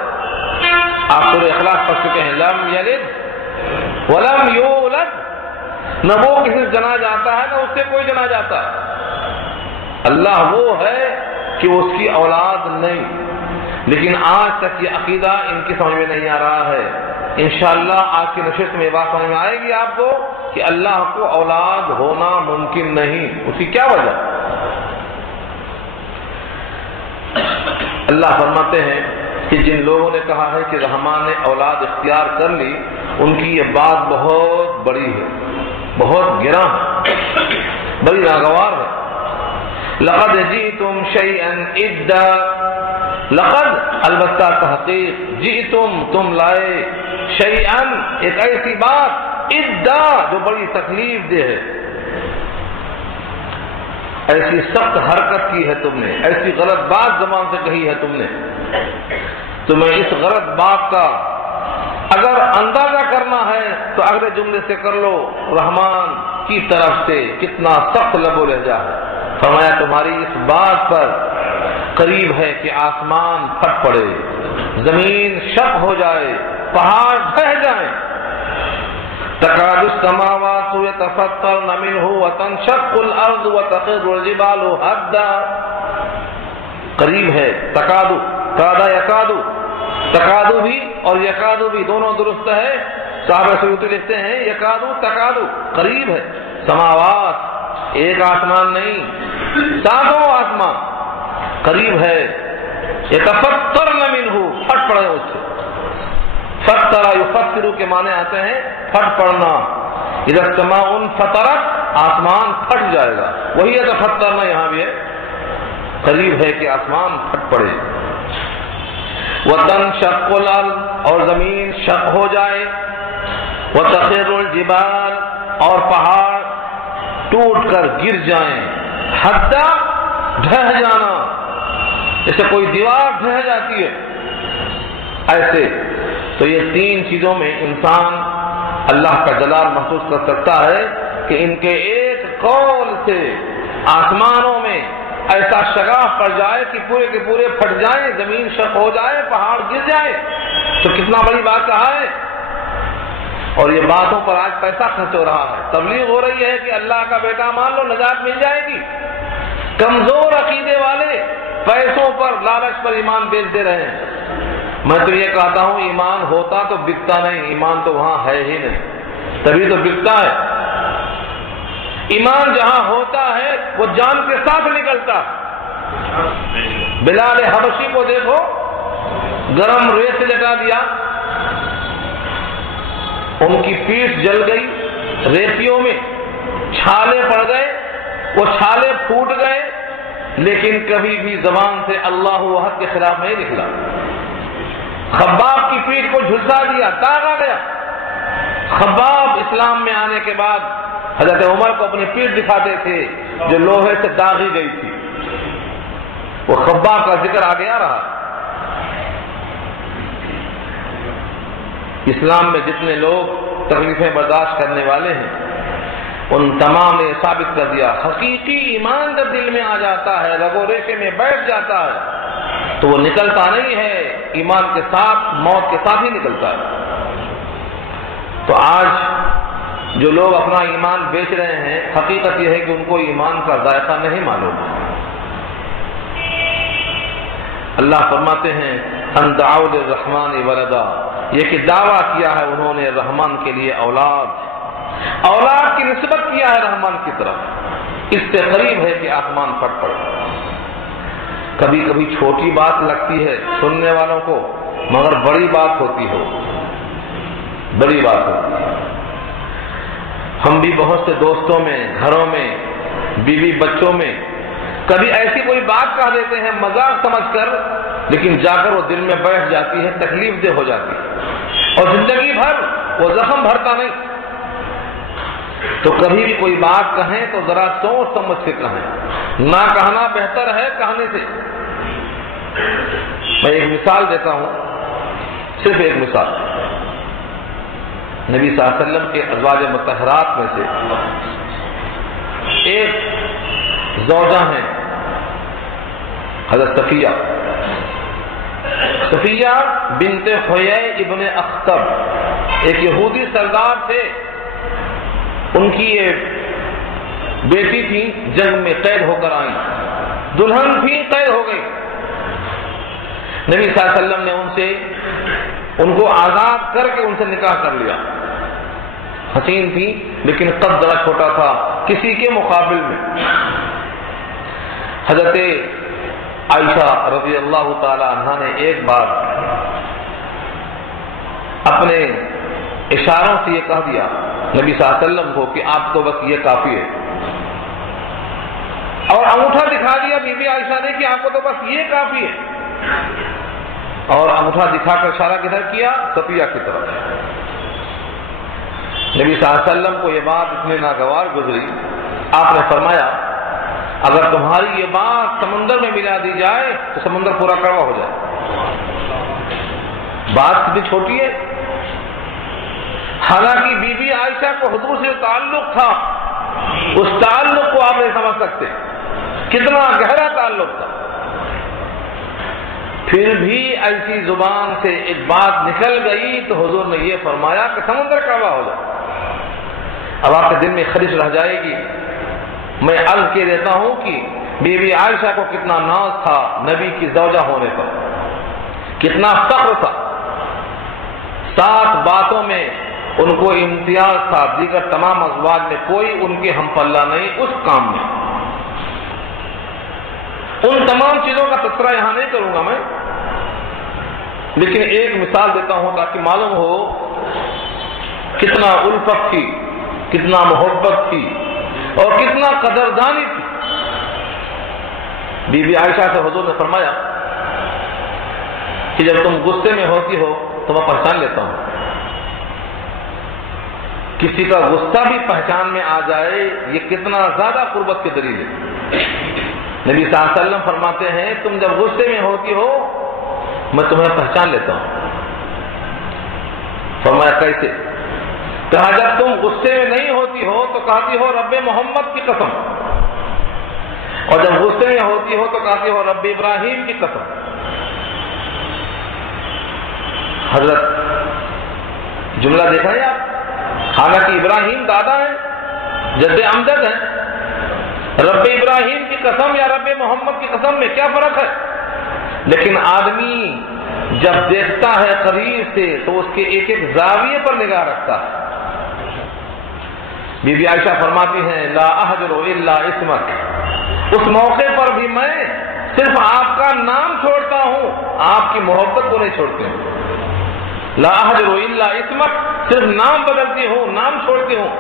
آپ سورہ اخلاص پڑھ چکے ہیں، لم یلد ولم یولد، نہ وہ کسی سے جنا جاتا ہے نہ اس سے کوئی جنا جاتا ہے. اللہ وہ ہے کہ اس کی اولاد نہیں. لیکن آج تک یہ عقیدہ ان کی سمجھ میں نہیں آ رہا ہے. انشاءاللہ آج کی نشست میں یہ بات سمجھ میں آئے گی آپ کو کہ اللہ کو اولاد ہونا ممکن نہیں. اس کی کیا وجہ؟ اللہ فرماتے ہیں کہ جن لوگوں نے کہا ہے کہ رحمان نے اولاد اختیار کر لی، ان کی یہ بات بہت بڑی ہے، بہت گراں ہے، بڑی ناگوار ہے. لقد جئتم شیئا ادا، لقد البتہ تحقیق، جئتم تم لائے، شیئا ایک ایسی بات، ادا جو بڑی تکلیف دہ ہے. ایسی سخت حرکت کی ہے تم نے، ایسی غلط بات زبان سے کہی ہے تم نے. تمہیں اس غلط بات کا اگر اندازہ کرنا ہے تو اگلے جملے سے کر لو، رحمان کی طرف سے کتنا سخت لب و لہجہ ہے. فرمایا تمہاری اس بات پر قریب ہے کہ آسمان پھٹ پڑے، زمین شق ہو جائے، پہاڑ بہہ جائیں. تکاد السماوات یتفطرن منہ وتنشق الارض وتخر الجبال هدا. قریب ہے تکادو، کادا یکادو، تکادو بھی اور یکادو بھی دونوں درست ہے. صحابہ سیوطی لکھتے ہیں یکادو تکادو، قریب ہے. سماوات ایک آسمان نہیں، ساتوں آسمان قریب ہے. یتفطرن منہ، پھٹ پڑے اس سے. فطر یفطر کے معنی آتے ہیں پھٹ پڑنا. اذا السماء انفطرت، آسمان پھٹ جائے گا. وہی یتفطرن یہاں بھی ہے، قریب ہے کہ آسمان پھٹ پڑے. وتنشق الارض، اور زمین شق ہو جائے. وتخر الجبال، اور پہاڑ ٹوٹ کر گر جائیں. حتی ڈھہ جانا، جیسے کوئی دیوار ڈھہ جاتی ہے ایسے. تو یہ تین چیزوں میں انسان اللہ کا جلال محسوس کر سکتا ہے کہ ان کے ایک قول سے آسمانوں میں ایسا شگاف پڑ جائے کہ پورے کے پورے پھٹ جائیں، زمین شق ہو جائے، پہاڑ گر جائے. تو کتنا بڑی بات کہا ہے. اور یہ باتوں پر آج پیسہ خرچ ہو رہا ہے. تبلیغ ہو رہی ہے کہ اللہ کا بیٹا مان لو نجات مل جائے گی. کمزور عقیدے والے پیسوں پر، لالچ پر ایمان بیچ دے رہے ہیں. میں تو یہ کہتا ہوں ایمان ہوتا تو بکتا نہیں، ایمان تو وہاں ہے ہی نہیں، تبھی تو بکتا ہے. ایمان جہاں ہوتا ہے وہ جان کے ساتھ نکلتا ہے. بلال حبشی کو دیکھو، گرم ریت سے لٹا دیا، ان کی پیٹھ جل گئی، ریتیوں میں چھالے پڑ گئے، وہ چھالے پھوٹ گئے، لیکن کبھی بھی زبان سے اللہ وحد کے خلاف نہیں نکلا. خباب کی پیٹھ کو جھلسا دیا، داغا گیا. خباب اسلام میں آنے کے بعد حضرت عمر کو اپنی پیٹھ دکھاتے تھے جو لوہے سے داغی گئی تھی. وہ خباب کا ذکر آگے آ رہا. اسلام میں جتنے لوگ تکلیفیں برداشت کرنے والے ہیں ان تمام نے ثابت کر دیا حقیقی ایمان جب دل میں آ جاتا ہے، رگو ریشے میں بیٹھ جاتا ہے تو وہ نکلتا نہیں ہے، ایمان کے ساتھ موت کے ساتھ ہی نکلتا ہے. تو آج جو لوگ اپنا ایمان بیچ رہے ہیں، حقیقت یہ ہے کہ ان کو ایمان کا ذائقہ نہیں معلوم۔ اللہ فرماتے ہیں ان دعوا للرحمن ولدا، یہ کہ دعویٰ کیا ہے انہوں نے رحمان کے لیے اولاد کی نسبت کیا ہے رحمان کی طرف، اس سے قریب ہے کہ آسمان پھٹ پڑے۔ کبھی کبھی چھوٹی بات لگتی ہے سننے والوں کو، مگر بڑی بات ہوتی ہے، بڑی بات ہوتی ہے۔ ہم بھی بہت سے دوستوں میں، گھروں میں، بیوی بچوں میں کبھی ایسی کوئی بات کہہ دیتے ہیں مذاق سمجھ کر، لیکن جا کر وہ دل میں بیٹھ جاتی ہے، تکلیف دہ ہو جاتی ہے، اور زندگی بھر وہ زخم بھرتا نہیں۔ تو کبھی بھی کوئی بات کہیں تو ذرا سوچ سمجھ کے کہیں، نہ کہنا بہتر ہے کہنے سے۔ میں ایک مثال دیتا ہوں، صرف ایک مثال۔ نبی صلی اللہ علیہ وسلم کے ازواج مطہرات میں سے ایک زوجہ ہیں حضرت صفیہ بنت حیی ابن اخطب، ایک یہودی سردار تھے، ان کی یہ بیٹی تھی، جنگ میں قید ہو کر آئیں، دلہن بھی قید ہو گئی۔ نبی صلی اللہ علیہ وسلم نے ان کو آزاد کر کے ان سے نکاح کر لیا۔ حسین تھی لیکن قد ذرا چھوٹا تھا کسی کے مقابل میں۔ حضرت عائشہ رضی اللہ تعالی عنہا نے ایک بار اپنے اشاروں سے یہ کہہ دیا نبی صلی اللہ علیہ وسلم کو کہ آپ کو بس یہ کافی ہے، اور انگوٹھا دکھا دیا بی بی عائشہ نے کہ آپ کو تو بس یہ کافی ہے، اور انگوٹھا دکھا کر اشارہ کدھر کیا؟ صفیہ کی طرف۔ نبی صلی اللہ علیہ وسلم کو یہ بات اتنی ناگوار گزری، آپ نے فرمایا اگر تمہاری یہ بات سمندر میں ملا دی جائے تو سمندر پورا کڑوا ہو جائے۔ بات کتنی چھوٹی ہے، حالانکہ بی بی عائشہ کو حضور سے تعلق تھا، اس تعلق کو آپ نہیں سمجھ سکتے کتنا گہرا تعلق تھا، پھر بھی ایسی زبان سے ایک بات نکل گئی تو حضور نے یہ فرمایا کہ سمندر کڑوا ہو جائے۔ اب آپ کے دل میں خرش رہ جائے گی، میں عرض کے دیتا ہوں کہ بی بی عائشہ کو کتنا ناز تھا نبی کی زوجہ ہونے پر، کتنا فخر تھا، 7 باتوں میں ان کو امتیاز تھا، دیگر تمام ازواج میں کوئی ان کے ہم پلہ نہیں اس کام میں۔ ان تمام چیزوں کا تذکرہ یہاں نہیں کروں گا میں، لیکن ایک مثال دیتا ہوں تاکہ معلوم ہو کتنا الفت تھی، کتنا محبت تھی اور کتنا قدردانی تھی۔ بی بی عائشہ سے حضور نے فرمایا کہ جب تم غصے میں ہوتی ہو تو میں پہچان لیتا ہوں، کسی کا غصہ بھی پہچان میں آ جائے یہ کتنا زیادہ قربت کی دلیل ہے۔ نبی صلی اللہ علیہ وسلم فرماتے ہیں تم جب غصے میں ہوتی ہو میں تمہیں پہچان لیتا ہوں۔ فرمایا کیسے؟ کہا جب تم غصے میں نہیں ہوتی ہو تو کہتی ہو رب محمد کی قسم، اور جب غصے میں ہوتی ہو تو کہتی ہو رب ابراہیم کی قسم۔ حضرت جملہ دیکھا ہے آپ، حالانکہ ابراہیم دادا ہیں، جد امجد ہیں، رب ابراہیم کی قسم یا رب محمد کی قسم میں کیا فرق ہے؟ لیکن آدمی جب دیکھتا ہے قریب سے تو اس کے ایک ایک زاویے پر نگاہ رکھتا ہے۔ بی بی عائشہ فرماتی ہیں لا احجر الا اسمک، اس موقع پر بھی میں صرف آپ کا نام چھوڑتا ہوں، آپ کی محبت کو نہیں چھوڑتی ہوں۔ لا احجر الا اسمک، صرف نام بدلتی ہوں، نام چھوڑتی ہوں،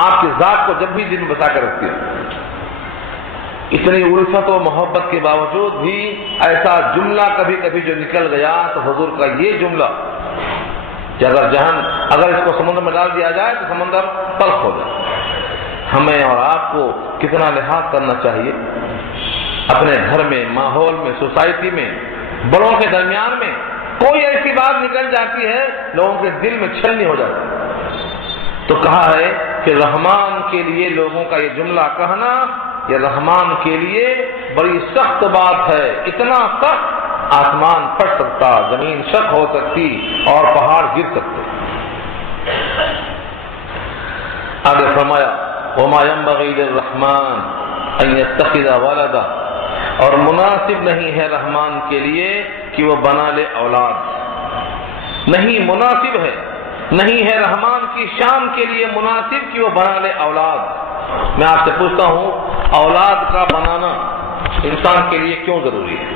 آپ کی ذات کو جب بھی دل میں بسا کر رکھتی ہوں۔ اتنی الفت و محبت کے باوجود بھی ایسا جملہ کبھی کبھی جو نکل گیا تو حضور کا یہ جملہ کہ اگر اس کو سمندر میں ڈال دیا جائے تو سمندر تلخ ہو جائے۔ ہمیں اور آپ کو کتنا لحاظ کرنا چاہیے اپنے گھر میں، ماحول میں، سوسائٹی میں، بڑوں کے درمیان میں کوئی ایسی بات نکل جاتی ہے لوگوں کے دل میں چھلنی ہو جاتی ہے۔ تو کہا ہے کہ رحمان کے لیے لوگوں کا یہ جملہ کہنا یہ رحمان کے لیے بڑی سخت بات ہے، اتنا سخت آسمان پھٹ سکتا، زمین شق ہو سکتی اور پہاڑ گر سکتے۔ وما ينبغي للرحمن ان يتخذ ولدا، اور مناسب نہیں ہے رحمان کے لیے کہ وہ بنا لے اولاد، نہیں مناسب ہے، نہیں ہے رحمان کی شان کے لیے مناسب کہ وہ بنا لے اولاد۔ میں آپ سے پوچھتا ہوں، اولاد کا بنانا انسان کے لیے کیوں ضروری ہے؟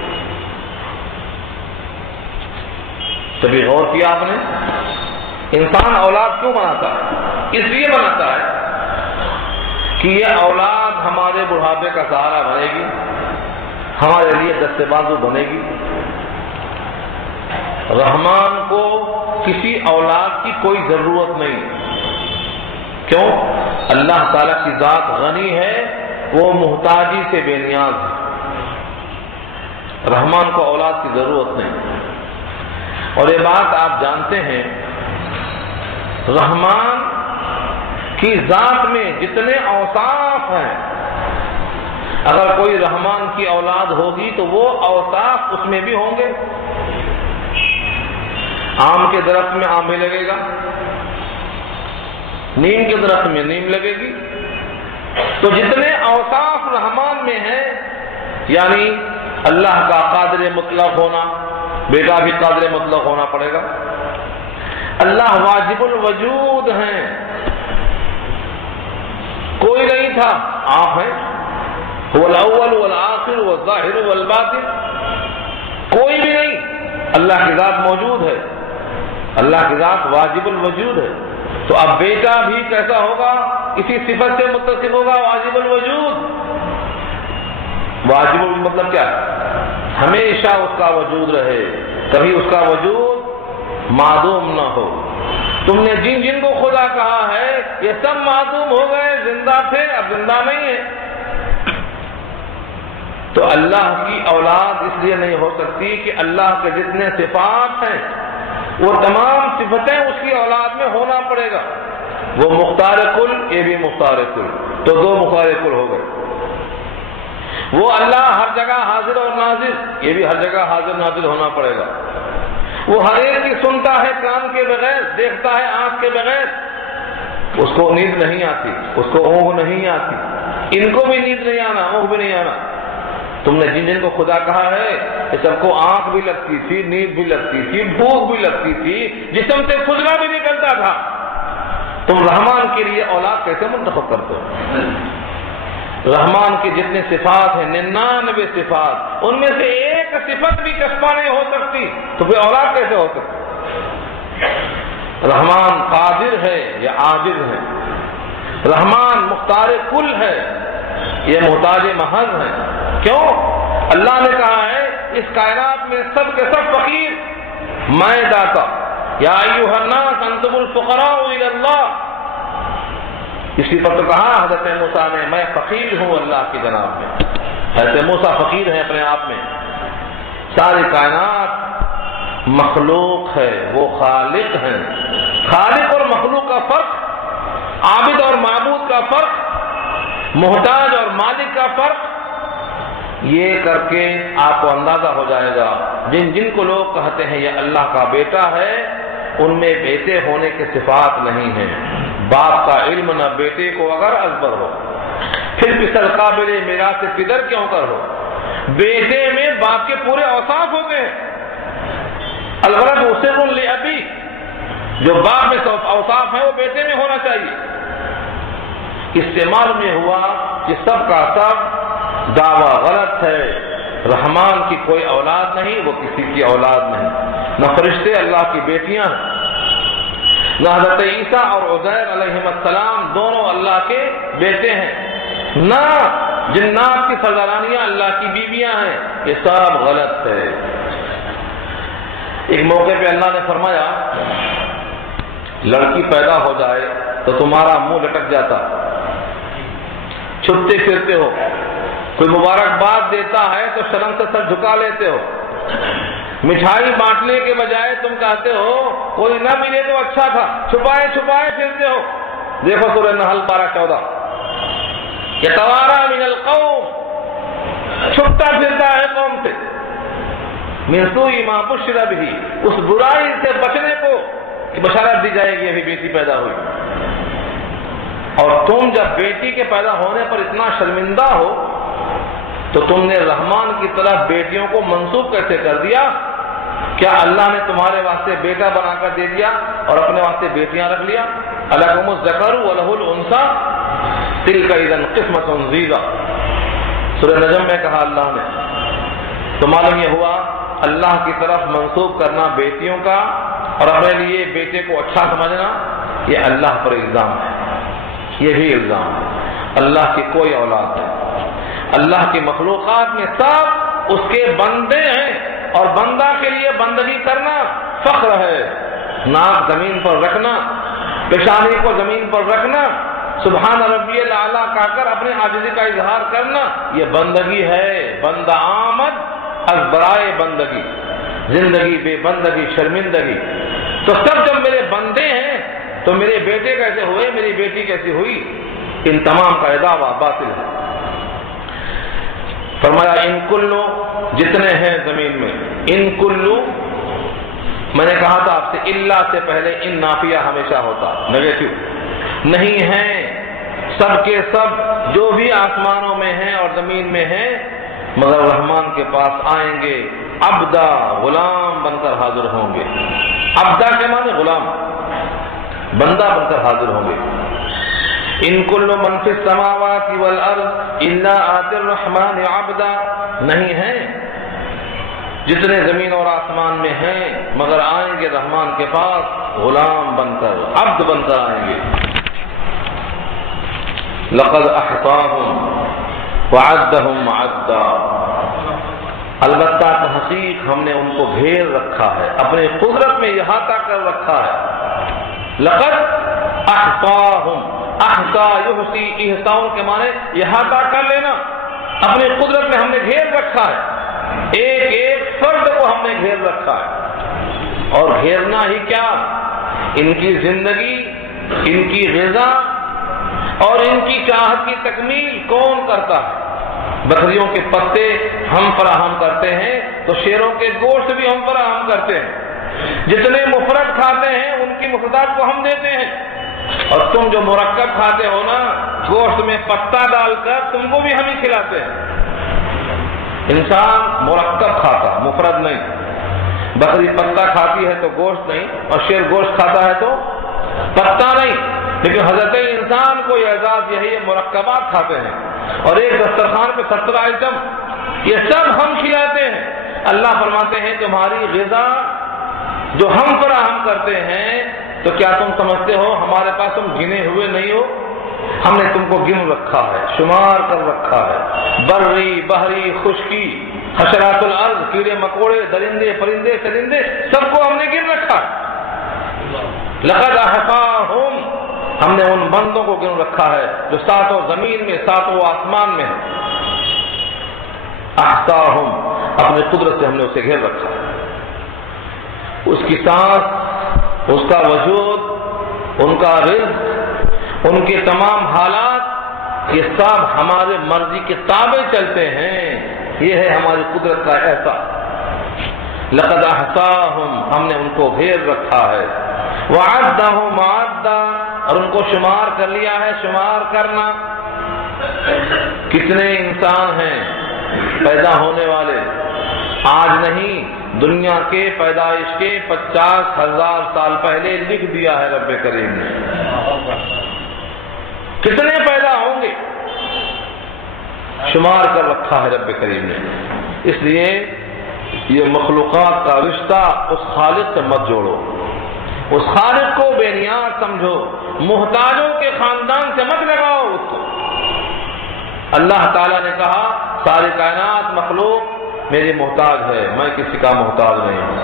کبھی غور کیا آپ نے؟ انسان اولاد کیوں بناتا ہے؟ اس لیے بناتا ہے کہ یہ اولاد ہمارے بڑھاپے کا سہارا بنے گی، ہمارے لیے دست بازو بنے گی۔ رحمان کو کسی اولاد کی کوئی ضرورت نہیں، کیوں؟ اللہ تعالیٰ کی ذات غنی ہے، وہ محتاجی سے بے نیاز ہے، رحمان کو اولاد کی ضرورت نہیں۔ اور یہ بات آپ جانتے ہیں، رحمان کی ذات میں جتنے اوصاف ہیں، اگر کوئی رحمان کی اولاد ہوگی تو وہ اوصاف اس میں بھی ہوں گے۔ آم کے درخت میں آم ہی لگے گا، نیم کے درخت میں نیم لگے گی۔ تو جتنے اوصاف رحمان میں ہیں، یعنی اللہ کا قادر مطلق ہونا، بیٹا بھی قادر مطلق ہونا پڑے گا۔ اللہ واجب الوجود ہیں، کوئی نہیں تھا، آپ ہیں، هو الاول والآخر والظاہر والباطن، کوئی بھی نہیں، اللہ کی ذات موجود ہے، اللہ کی ذات واجب الوجود ہے۔ تو اب بیٹا بھی کیسا ہوگا؟ اسی صفت سے متصف ہوگا، واجب الوجود۔ واجب مطلب کیا ہے؟ ہمیشہ اس کا وجود رہے، کبھی اس کا وجود معدوم نہ ہو۔ تم نے جن جن کو خدا کہا ہے یہ سب معدوم ہو گئے، زندہ تھے اب زندہ نہیں ہے۔ تو اللہ کی اولاد اس لیے نہیں ہو سکتی کہ اللہ کے جتنے صفات ہیں وہ تمام صفتیں اس کی اولاد میں ہونا پڑے گا۔ وہ مختار کل، یہ بھی مختار کل، تو دو مختار کل ہو گئے۔ وہ اللہ ہر جگہ حاضر اور ناظر، یہ بھی ہر جگہ حاضر ناظر ہونا پڑے گا۔ وہ ہر ایک کی سنتا ہے کان کے بغیر، دیکھتا ہے آنکھ کے بغیر، اس کو نیند نہیں آتی، اس کو اونگ نہیں آتی، ان کو بھی نیند نہیں آنا، اونگ بھی نہیں آنا۔ تم نے جن جن کو خدا کہا ہے یہ سب کو آنکھ بھی لگتی تھی، نیند بھی لگتی تھی، بھوک بھی لگتی تھی، جسم سے خجلہ بھی نکلتا تھا۔ تم رحمان کے لیے اولاد کیسے منتخب کرتے ہو؟ رحمان کی جتنے صفات ہیں 99 صفات، ان میں سے ایک صفت بھی کسبہ نہیں ہو سکتی، تو پھر اولاد کیسے ہو سکتی؟ رحمان قادر ہے یا عاجز ہے؟ رحمان مختار کل ہے، یہ محتاج محض ہے۔ کیوں؟ اللہ نے کہا ہے اس کائنات میں سب کے سب فقیر، میں داتا، یا ایھا الناس انتم الفقراء الی اللہ۔ اسی پر تو کہا حضرت موسیٰ نے میں فقیر ہوں اللہ کی جناب میں۔ حضرت موسیٰ فقیر ہیں اپنے آپ میں، ساری کائنات مخلوق ہے، وہ خالق ہیں۔ خالق اور مخلوق کا فرق، عابد اور معبود کا فرق، محتاج اور مالک کا فرق، یہ کر کے آپ کو اندازہ ہو جائے گا۔ جن جن کو لوگ کہتے ہیں یہ اللہ کا بیٹا ہے، ان میں بیٹے ہونے کے صفات نہیں ہیں۔ باپ کا علم نہ بیٹے کو اگر ازبر ہو، پھر پسر قابل میراث پدر کیوں کر ہو؟ بیٹے میں باپ کے پورے اوصاف ہو گئے۔ الولد وصف لأبی، جو باپ میں اوصاف ہیں وہ بیٹے میں ہونا چاہیے۔ اس سے معلوم یہ ہوا کہ سب کا سب دعویٰ غلط ہے۔ رحمان کی کوئی اولاد نہیں، وہ کسی کی اولاد نہیں، نہ فرشتے اللہ کی بیٹیاں ہیں، نہ حضرت عیسیٰ اور عزیر علیہ السلام دونوں اللہ کے بیٹے ہیں، نہ جنات کی سردارانیاں اللہ کی بیویاں ہیں۔ یہ سب غلط ہے۔ ایک موقع پہ اللہ نے فرمایا لڑکی پیدا ہو جائے تو تمہارا منہ لٹک جاتا، چھپتے پھرتے ہو، کوئی مبارکباد دیتا ہے تو شرم سے سر جھکا لیتے ہو، مٹھائی بانٹنے کے بجائے تم کہتے ہو کوئی نہ ملے تو اچھا تھا، چھپائے چھپائے پھرتے ہو۔ دیکھو سورہ نحل 12-14، یتوارا من القوم، چھپتا پھرتا ہے قوم سے، من سوء ما بشر بہ، اس برائی سے بچنے کو بشارت دی جائے گی ابھی بیٹی پیدا ہوئی۔ اور تم جب بیٹی کے پیدا ہونے پر اتنا شرمندہ ہو تو تم نے رحمان کی طرف بیٹیوں کو منسوب کیسے کر دیا؟ کیا اللہ نے تمہارے واسطے بیٹا بنا کر دے دیا اور اپنے واسطے بیٹیاں رکھ لیا؟ الکم الذکر ولہ الانثی تلک اذا قسمۃ ضیزہ، سورہ نجم میں کہا اللہ نے۔ تو معلوم یہ ہوا اللہ کی طرف منسوب کرنا بیٹیوں کا اور اپنے لیے بیٹے کو اچھا سمجھنا، یہ اللہ پر الزام ہے، یہی الزام ہے۔ اللہ کی کوئی اولاد نہیں، اللہ کی مخلوقات میں سب اس کے بندے ہیں، اور بندہ کے لیے بندگی کرنا فخر ہے۔ ناک زمین پر رکھنا، پیشانی کو زمین پر رکھنا، سبحان ربی الاعلیٰ کہہ کر اپنے عاجزی کا اظہار کرنا، یہ بندگی ہے۔ بندہ آمد از برائے بندگی، زندگی بے بندگی شرمندگی۔ تو سب جب میرے بندے ہیں تو میرے بیٹے کیسے ہوئے، میری بیٹی کیسی ہوئی؟ ان تمام کا دعویٰ باطل ہے۔ فرمایا ان کلو، جتنے ہیں زمین میں، ان کلو، میں نے کہا تھا آپ سے اللہ سے پہلے ان نافیہ ہمیشہ ہوتا، نیگیٹو، نہیں ہیں سب کے سب جو بھی آسمانوں میں ہیں اور زمین میں ہیں، مگر رحمان کے پاس آئیں گے عبدا، غلام بن کر حاضر ہوں گے۔ عبدا کے معنی غلام، بندہ بن کر حاضر ہوں گے۔ ان کل من فی السماوات والارض الا آتی الرحمن عبدا، نہیں ہیں جتنے زمین اور آسمان میں ہیں مگر آئیں گے رحمان کے پاس غلام بن کر، عبد بن کر آئیں گے۔ لقد احصاهم وعدهم عدا، البتہ تحقیق ہم نے ان کو گھیر رکھا ہے، اپنی قدرت میں احاطہ کر رکھا ہے۔ لقد احصاهم، احصا یحصی، احصاء کے معنی احاطہ کر لینا، اپنی قدرت میں ہم نے گھیر رکھا ہے، ایک ایک فرد کو ہم نے گھیر رکھا ہے۔ اور گھیرنا ہی کیا، ان کی زندگی، ان کی غذا اور ان کی چاہت کی تکمیل کون کرتا ہے؟ بکریوں کے پتے ہم فراہم کرتے ہیں تو شیروں کے گوشت بھی ہم فراہم کرتے ہیں۔ جتنے مفرد کھاتے ہیں ان کی مفردات کو ہم دیتے ہیں، اور تم جو مرکب کھاتے ہو نا، گوشت میں پتا ڈال کر، تم کو بھی ہم ہی کھلاتے ہیں۔ انسان مرکب کھاتا، مفرد نہیں۔ بکری پتا کھاتی ہے تو گوشت نہیں، اور شیر گوشت کھاتا ہے تو پتا نہیں۔ لیکن حضرت انسان کو اعزاز یہی ہے، مرکبات کھاتے ہیں، اور ایک دسترخوان پہ 70 آئٹم، یہ سب ہم کھلاتے ہیں۔ اللہ فرماتے ہیں تمہاری غذا جو ہم فراہم کرتے ہیں، تو کیا تم سمجھتے ہو ہمارے پاس تم گنے ہوئے نہیں ہو؟ ہم نے تم کو گن رکھا ہے، شمار کر رکھا ہے، بری بحری خشکی، حشرات الارض، کیڑے مکوڑے، درندے پرندے چرندے، سب کو ہم نے گن رکھا ہے۔ لقد احصاهم، ہم نے ان بندوں کو گن رکھا ہے جو ساتوں زمین میں ساتوں آسمان میں ہیں۔ احصاهم، اپنے قدرت سے ہم نے اسے گھیر رکھا ہے۔ اس کی سانس، اس کا وجود، ان کا رزق، ان کے تمام حالات، یہ سب ہمارے مرضی کے تابع چلتے ہیں۔ یہ ہے ہماری قدرت کا احساس۔ لقد احصاهم، ہم نے ان کو گھیر رکھا ہے۔ وعدهم عدا، اور ان کو شمار کر لیا ہے، شمار کرنا۔ کتنے انسان ہیں پیدا ہونے والے، آج نہیں، دنیا کے پیدائش کے 50,000 سال پہلے لکھ دیا ہے رب کریم نے۔ کتنے پیدا ہوں گے شمار کر رکھا ہے رب کریم نے۔ اس لیے یہ مخلوقات کا رشتہ اس خالق سے مت جوڑو، اس خالق کو بے نیاز سمجھو، محتاجوں کے خاندان سے مت لگاؤ اس کو۔ اللہ تعالیٰ نے کہا ساری کائنات مخلوق میری محتاج ہے، میں کسی کا محتاج نہیں ہوں۔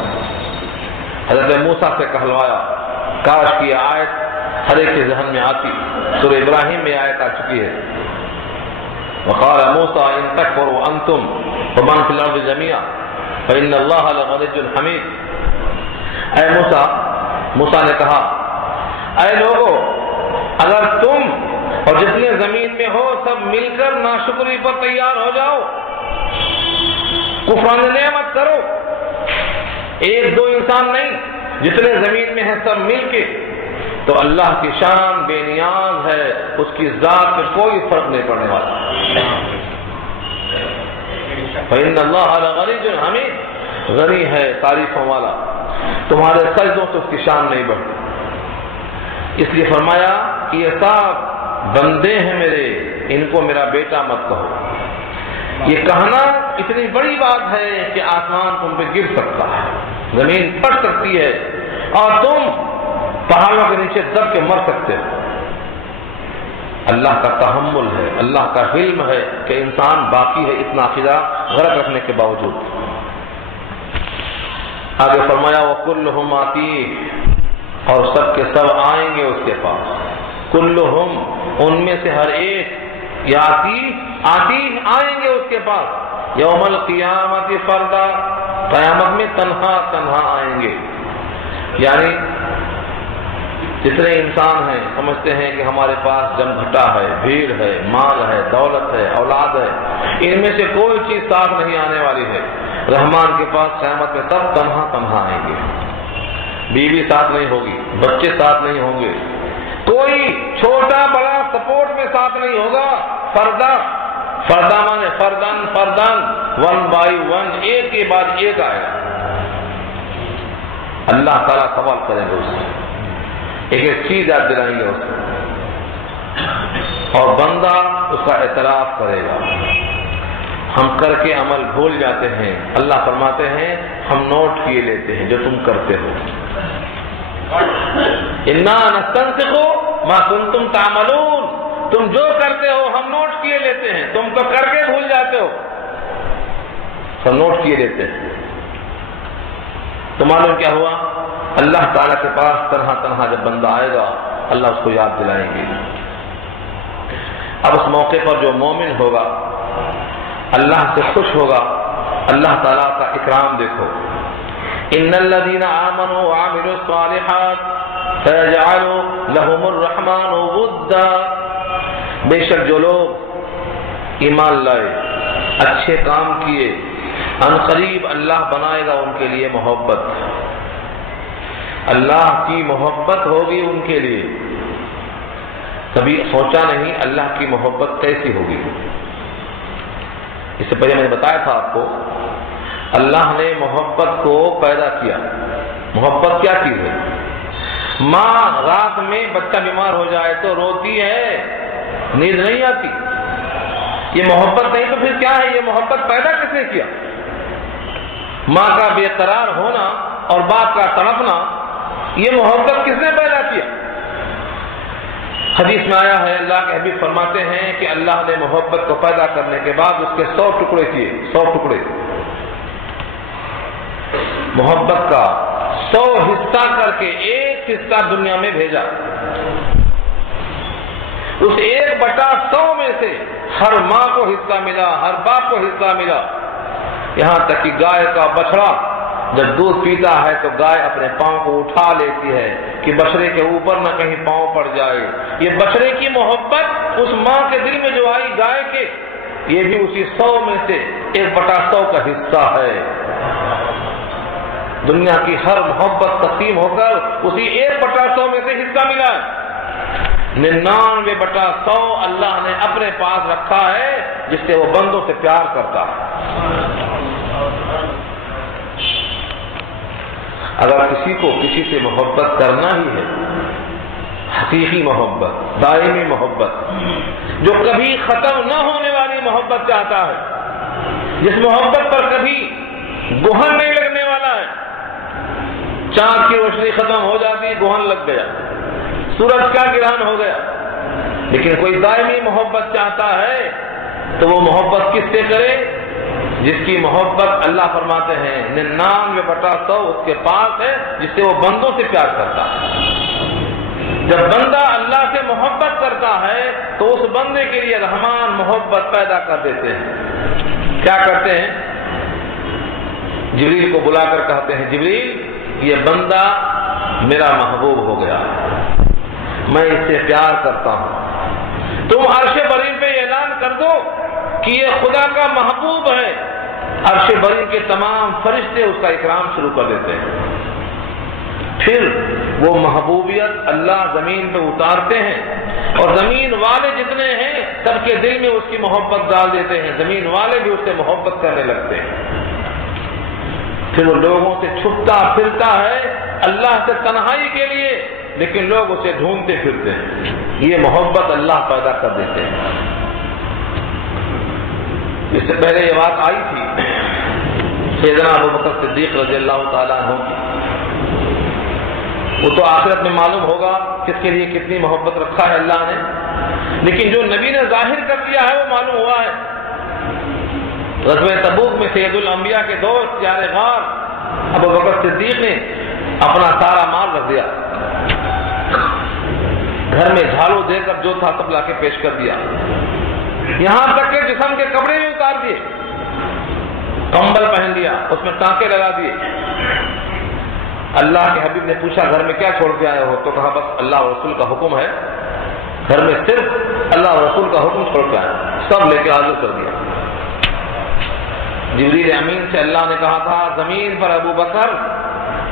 حضرت موسیٰ سے کہلوایا، کاش کی یہ آیت ہر ایک کے ذہن میں آتی۔ سورہ ابراہیم میں آیت آ چکی ہے، وقال موسیٰ ان تکفروا انتم ومن فی الارض جميعا فإن اللہ لغنی حمید۔ اے موسیٰ نے کہا، اے لوگو، اگر تم اور جتنے زمین میں ہو سب مل کر ناشکری پر تیار ہو جاؤ، کفران نعمت کرو، ایک دو انسان نہیں، جتنے زمین میں ہیں سب مل کے تو اللہ کی شان بے نیاز ہے، اس کی ذات میں کوئی فرق نہیں پڑنے والا۔ فإن اللہ لغنی حمید، غنی ہے تعریفوں والا، تمہارے سجدوں سے اس کی شان نہیں بڑھتی۔ اس لیے فرمایا کہ یہ سب بندے ہیں میرے، ان کو میرا بیٹا مت کہو۔ یہ کہنا اتنی بڑی بات ہے کہ آسمان تم پہ گر سکتا ہے، زمین پھٹ سکتی ہے اور تم پہاڑوں کے نیچے دب کے مر سکتے ہو۔ اللہ کا تحمل ہے، اللہ کا حلم ہے کہ انسان باقی ہے اتنا عقیدہ غرق رکھنے کے باوجود۔ آگے فرمایا وَكُلُّهُمْ آتِيهُ، اور سب کے سب آئیں گے اس کے پاس۔ کلہم، ان میں سے ہر ایک، آتی آئیں گے اس کے پاس، یوم القیامت فردا، قیامت میں تنہا تنہا آئیں گے۔ یعنی جتنے انسان ہیں سمجھتے ہیں کہ ہمارے پاس جم گھٹا ہے، بھیڑ ہے، مال ہے، دولت ہے، اولاد ہے، ان میں سے کوئی چیز ساتھ نہیں آنے والی ہے۔ رحمان کے پاس قیامت میں سب تنہا تنہا آئیں گے، بیوی ساتھ نہیں ہوگی، بچے ساتھ نہیں ہوں گے، کوئی چھوٹا بڑا سپورٹ میں ساتھ نہیں ہوگا۔ فردا مانے فردن، ون بائی ون، ایک کے بعد ایک آئے گا۔ اللہ تعالیٰ سوال کریں گے اس سے، ایک ایک چیز یاد دلائیں گے اس سے، اور بندہ اس کا اعتراف کرے گا۔ ہم کر کے عمل بھول جاتے ہیں، اللہ فرماتے ہیں ہم نوٹ کیے لیتے ہیں جو تم کرتے ہو۔ اِنَّا نَسْتَنسِخُ مَا كُنتُمْ تَعْمَلُونَ، تم جو کرتے ہو ہم نوٹ کیے لیتے ہیں، تم تو کر کے بھول جاتے ہو، ہم نوٹ کیے لیتے ہیں۔ تو معلوم کیا ہوا؟ اللہ تعالیٰ کے پاس تنہا تنہا جب بندہ آئے گا اللہ اس کو یاد دلائیں گے۔ اب اس موقع پر جو مومن ہوگا اللہ سے خوش ہوگا، اللہ تعالیٰ کا اکرام دیکھو۔ ان الذين آمنوا وعملوا الصالحات سيجعل لهم الرحمن ودا، بے شک جو لوگ ایمان لائے، اچھے کام کیے، ان قریب اللہ بنائے گا ان کے لیے محبت، اللہ کی محبت ہوگی ان کے لیے۔ کبھی سوچا نہیں اللہ کی محبت کیسی ہوگی؟ اس سے پہلے میں نے بتایا تھا آپ کو، اللہ نے محبت کو پیدا کیا۔ محبت کیا چیز ہے؟ ماں رات میں بچہ بیمار ہو جائے تو روتی ہے، نیند نہیں آتی، یہ محبت نہیں تو پھر کیا ہے؟ یہ محبت پیدا کس نے کیا؟ ماں کا بے قرار ہونا اور باپ کا تڑپنا، یہ محبت کس نے پیدا کیا؟ حدیث میں آیا ہے اللہ کے حبیب فرماتے ہیں کہ اللہ نے محبت کو پیدا کرنے کے بعد اس کے 100 ٹکڑے کیے، 100 ٹکڑے، محبت کا 100 حصہ کر کے ایک حصہ دنیا میں بھیجا۔ اس 1/100 میں سے ہر ماں کو حصہ ملا، ہر باپ کو حصہ ملا، یہاں تک کہ گائے کا بچڑا جب دودھ پیتا ہے تو گائے اپنے پاؤں کو اٹھا لیتی ہے کہ بچڑے کے اوپر نہ کہیں پاؤں پڑ جائے۔ یہ بچڑے کی محبت اس ماں کے دل میں جو آئی گائے کے، یہ بھی اسی 100 میں سے 1/100 کا حصہ ہے۔ دنیا کی ہر محبت تقسیم ہو کر اسی 1/100 میں سے حصہ ملا ہے۔ 99/100 اللہ نے اپنے پاس رکھا ہے جس سے وہ بندوں سے پیار کرتا ہے۔ اگر کسی کو کسی سے محبت کرنا ہی ہے، حقیقی محبت، دائمی محبت، جو کبھی ختم نہ ہونے والی محبت چاہتا ہے، جس محبت پر کبھی گہن نہیں لگنے والا ہے، چاند کی روشنی ختم ہو جاتی، گہن لگ گیا، سورج کا گرہن ہو گیا، لیکن کوئی دائمی محبت چاہتا ہے تو وہ محبت کس سے کرے؟ جس کی محبت اللہ فرماتے ہیں 99/100 اس کے پاس ہے، جس سے وہ بندوں سے پیار کرتا ہے۔ جب بندہ اللہ سے محبت کرتا ہے تو اس بندے کے لیے رحمان محبت پیدا کر دیتے ہیں۔ کیا کرتے ہیں؟ جبریل کو بلا کر کہتے ہیں جبریل یہ بندہ میرا محبوب ہو گیا، میں اس سے پیار کرتا ہوں، تم عرش برین پہ اعلان کر دو کہ یہ خدا کا محبوب ہے۔ عرش برین کے تمام فرشتے اس کا اکرام شروع کر دیتے ہیں۔ پھر وہ محبوبیت اللہ زمین پہ اتارتے ہیں اور زمین والے جتنے ہیں سب کے دل میں اس کی محبت ڈال دیتے ہیں، زمین والے بھی اس سے محبت کرنے لگتے ہیں۔ پھر وہ لوگوں سے چھپتا پھرتا ہے اللہ سے تنہائی کے لیے، لیکن لوگ اسے ڈھونڈتے پھرتے ہیں۔ یہ محبت اللہ پیدا کر دیتے ہیں۔ اس سے پہلے یہ بات آئی تھی سیدنا ابوبکر صدیق رضی اللہ تعالیٰ عنہ کی، وہ تو آخرت میں معلوم ہوگا کس کے لیے کتنی محبت رکھا ہے اللہ نے، لیکن جو نبی نے ظاہر کر دیا ہے وہ معلوم ہوا ہے۔ غزوہ تبوک میں سید الانبیاء کے دوست یار غار ابوبکر صدیق نے اپنا سارا مال رکھ دیا، گھر میں جھاڑو دے کر جو تھا سب لا کے پیش کر دیا، یہاں تک کہ جسم کے کپڑے بھی اتار دیے، کمبل پہن لیا، اس میں ٹانکے لگا دیے۔ اللہ کے حبیب نے پوچھا گھر میں کیا چھوڑ کے آئے ہو؟ تو کہا بس اللہ اور رسول کا حکم ہے، گھر میں صرف اللہ اور رسول کا حکم چھوڑ کے آئے، سب لے کے حاضر کر دیا۔ جبریل امین سے اللہ نے کہا تھا زمین پر ابو بکر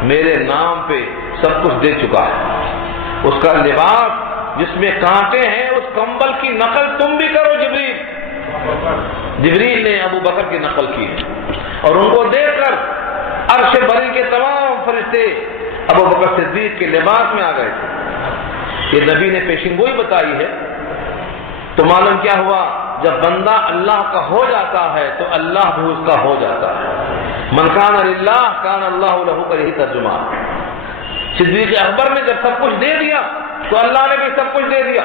میرے نام پہ سب کچھ دے چکا ہے، اس کا لباس جس میں کانٹے ہیں اس کمبل کی نقل تم بھی کرو۔ جبریل نے ابو بکر کی نقل کی اور ان کو دیکھ کر عرش بری کے تمام فرشتے ابو بکر صدیق کے لباس میں آ گئے تھے۔ یہ نبی نے پیشین گوئی بتائی ہے۔ تو معلوم کیا ہوا؟ جب بندہ اللہ کا ہو جاتا ہے تو اللہ بھی اس کا ہو جاتا ہے۔ من کان للہ کان اللہ لہ کا یہی ترجمہ۔ صدیق اکبر نے جب سب کچھ دے دیا تو اللہ نے بھی سب کچھ دے دیا۔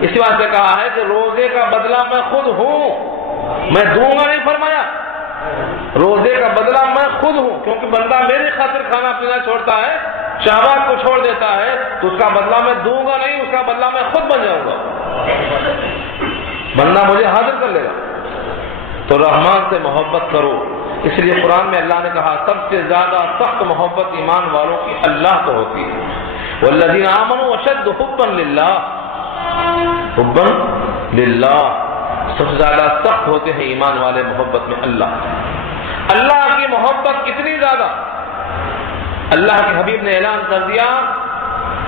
اسی واسطے کہا ہے کہ روزے کا بدلہ میں خود ہوں، میں دوں گا نہیں فرمایا، روزے کا بدلہ میں خود ہوں، کیونکہ بندہ میری خاطر کھانا پینا چھوڑتا ہے، شہوات کو چھوڑ دیتا ہے، تو اس کا بدلہ میں دوں گا نہیں، اس کا بدلہ میں خود بن جاؤں گا، بندہ مجھے حاضر کر لے گا۔ تو رحمان سے محبت کرو، اس لیے قرآن میں اللہ نے کہا سب سے زیادہ سخت محبت ایمان والوں کی اللہ کو ہوتی ہے۔ والذین آمنوا اشد حبا للہ، حبا للہ، سب سے زیادہ سخت ہوتے ہیں ایمان والے محبت میں اللہ۔ اللہ کی محبت کتنی زیادہ؟ اللہ کے حبیب نے اعلان کر دیا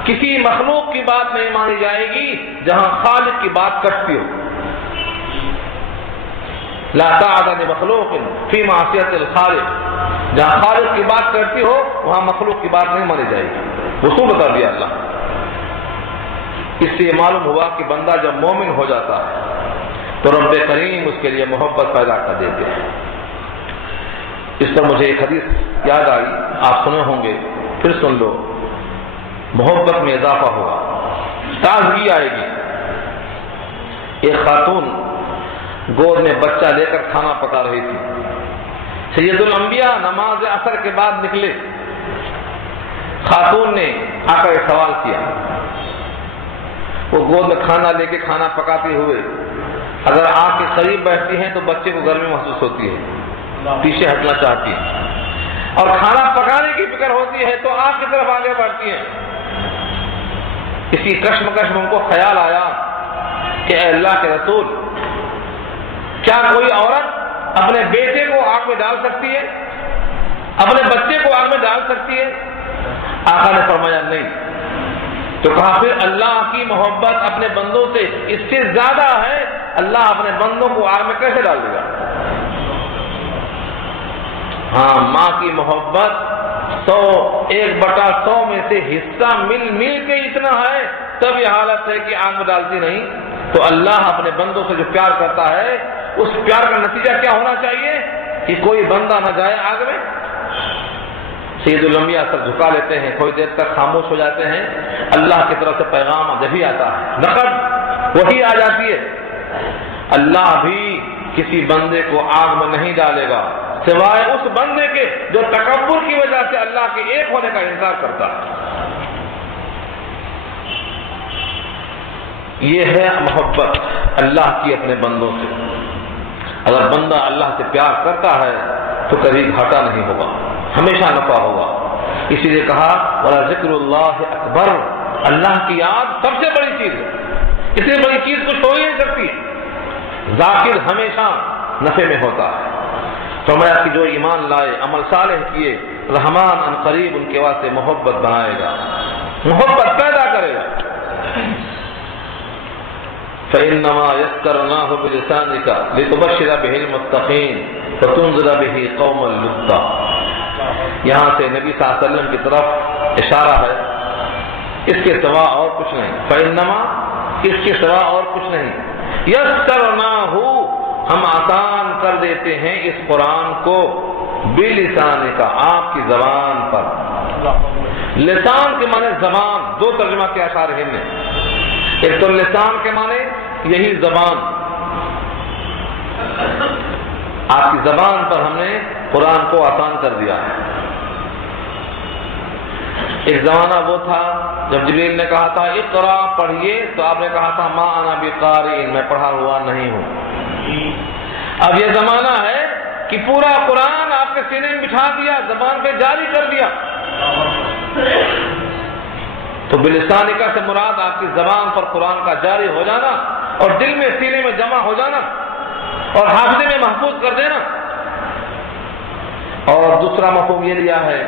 کسی مخلوق کی بات نہیں مانی جائے گی جہاں خالق کی بات کٹتی ہو۔ لا طاعۃ لمخلوق فی معصیۃ الخالق، جہاں خالق کی بات کرتی ہو وہاں مخلوق کی بات نہیں مانی جائے گی، رسول بتا دیا اللہ۔ اس سے یہ معلوم ہوا کہ بندہ جب مومن ہو جاتا ہے تو رب کریم اس کے لیے محبت پیدا کر دیتے ہیں۔ اس پر مجھے ایک حدیث یاد آئی، آپ سنے ہوں گے، پھر سن لو۔ محبت میں اضافہ ہوگا، تازگی آئے گی۔ ایک خاتون گود میں بچہ لے کر کھانا پکا رہی تھی۔ سید الانبیاء نماز عصر کے بعد نکلے، خاتون نے آ کر ایک سوال کیا۔ وہ گود میں کھانا لے کے کھانا پکاتے ہوئے اگر آنکھ کے قریب بیٹھتی ہیں تو بچے کو گرمی محسوس ہوتی ہے، پیچھے ہٹنا چاہتی ہیں، اور کھانا پکانے کی فکر ہوتی ہے تو آنکھ کی طرف آگے بڑھتی ہیں۔ اسی کشمکش میں ان کو خیال آیا کہ اے اللہ کے رسول، کیا کوئی عورت اپنے بیٹے کو آگ میں ڈال سکتی ہے، اپنے بچے کو آگ میں ڈال سکتی ہے؟ آقا نے فرمایا نہیں۔ تو کہا پھر اللہ کی محبت اپنے بندوں سے اس سے زیادہ ہے، اللہ اپنے بندوں کو آگ میں کیسے ڈال دے گا؟ ہاں، ماں کی محبت 1/100 میں سے حصہ مل کے اتنا ہے، تب یہ حالت ہے کہ آگ میں ڈالتی نہیں۔ تو اللہ اپنے بندوں سے جو پیار کرتا ہے اس پیار کا نتیجہ کیا ہونا چاہیے کہ کوئی بندہ نہ جائے آگ میں۔ سید الانبیاء سر جھکا لیتے ہیں، تھوڑی دیر تک خاموش ہو جاتے ہیں، اللہ کی طرف سے پیغام جبھی آتا ہے، نقد وہی آ جاتی ہے، اللہ بھی کسی بندے کو آگ میں نہیں ڈالے گا سوائے اس بندے کے جو تکبر کی وجہ سے اللہ کے ایک ہونے کا انکار کرتا ہے۔ یہ ہے محبت اللہ کی اپنے بندوں سے۔ اگر بندہ اللہ سے پیار کرتا ہے تو کبھی گھاٹا نہیں ہوگا، ہمیشہ نفع ہوگا۔ اسی لیے کہا وَلَا ذِكْرُ اللَّهِ أَكْبَرُ، اللہ کی یاد سب سے بڑی چیز ہے، اس سے بڑی چیز کچھ ہو ہی نہیں سکتی۔ ذاکر ہمیشہ نفع میں ہوتا ہے۔ فرمایا کہ جو ایمان لائے، عمل صالح کیے، رحمان ان قریب ان کے واسطے محبت بنائے گا۔ محبت پیدا کرے گا. فإنما يسرناه بلسانك لتبشر به المتقين وتنذر به قوما لدا. یہاں سے نبی صلی اللہ علیہ وسلم کی طرف اشارہ ہے، اس کے سوا اور کچھ نہیں. فإنما، اس کے سوا اور کچھ نہیں. یسرناہ، ہم آسان کر دیتے ہیں اس قرآن کو، بلسانک، آپ کی زبان پر. لسان کے معنی زبان، دو ترجمہ کیا اشارہ ہے. ایک تو لسان کے معنی یہی زبان، آپ کی زبان پر ہم نے قرآن کو آسان کر دیا ہے. ایک زمانہ وہ تھا جب جبریل نے کہا تھا اقرا، پڑھیے، تو آپ نے کہا تھا ما انا بقارئ، میں پڑھا ہوا نہیں ہوں. اب یہ زمانہ ہے کہ پورا قرآن آپ کے سینے میں بٹھا دیا، زبان پہ جاری کر دیا. تو بلسانکا سے مراد آپ کی زبان پر قرآن کا جاری ہو جانا اور دل میں، سینے میں جمع ہو جانا اور حافظے میں محفوظ کر دینا. اور دوسرا مفہوم یہ لیا ہے،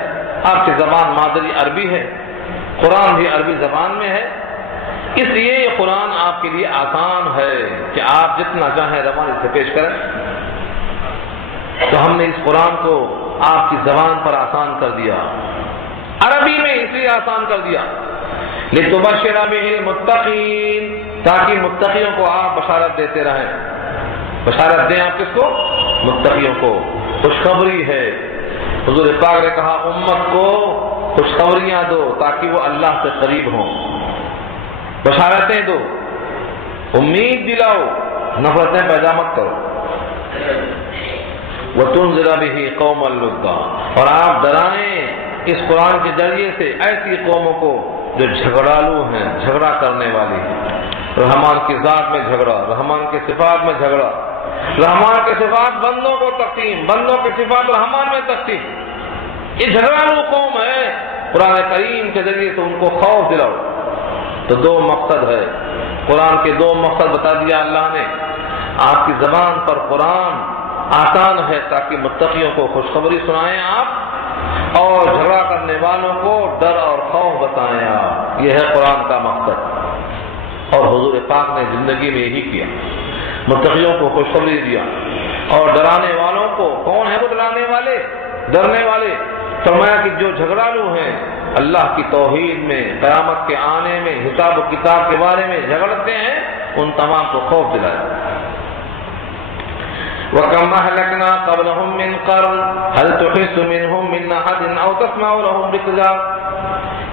آپ کی زبان مادری عربی ہے، قرآن بھی عربی زبان میں ہے، اس لیے یہ قرآن آپ کے لیے آسان ہے کہ آپ جتنا چاہیں روانی سے پیش کریں. تو ہم نے اس قرآن کو آپ کی زبان پر آسان کر دیا، عربی میں اس لیے آسان کر دیا. لِتُبَشِّرَ بِهِ الْمُتَّقِينَ، تاکہ متقیوں کو آپ بشارت دیتے رہیں. بشارت دیں آپ کس کو؟ متقیوں کو. خوشخبری ہے. حضور پاک نے کہا امت کو خوشخبریاں دو تاکہ وہ اللہ سے قریب ہوں. بشارتیں دو، امید دلاؤ، نفرتیں پیدا مت کرو. وَتُنذِرَ بِهِ قَوْمًا لُدًّا، اور آپ ڈرائیں اس قرآن کے ذریعے سے ایسی قوموں کو جو جھگڑالو ہیں، جھگڑا کرنے والی ہیں. رحمان کی ذات میں جھگڑا، رحمان کے صفات میں جھگڑا، رحمان کے صفات بندوں کو تقسیم، بندوں کے صفات رحمان میں تقسیم. یہ جھگڑالو قوم ہے، قرآن کریم کے ذریعے سے ان کو خوف دلاؤ. تو دو مقصد ہے، قرآن کے دو مقصد بتا دیا اللہ نے. آپ کی زبان پر قرآن آسان ہے تاکہ متقیوں کو خوشخبری سنائیں آپ، اور جھگڑا کرنے والوں کو ڈر اور خوف بتائیں آپ. یہ ہے قرآن کا مقصد. اور حضور پاک نے زندگی میں یہی کیا، متقیوں کو خوشخبری دیا اور ڈرانے والوں کو. کون ہے وہ ڈرانے والے، ڈرنے والے؟ فرمایا کہ جو جھگڑالو ہیں، اللہ کی توحید میں، قیامت کے آنے میں، حساب و کتاب کے بارے میں جھگڑتے ہیں، ان تمام کو خوف دلایا. وَكَمْ أَهْلَكْنَا قَبْلَهُمْ مِنْ قَرْنٍ هَلْ تُحِسُّ مِنْهُمْ مِنْ أَحَدٍ أَوْ تَسْمَعُ لَهُمْ رِكْزًا.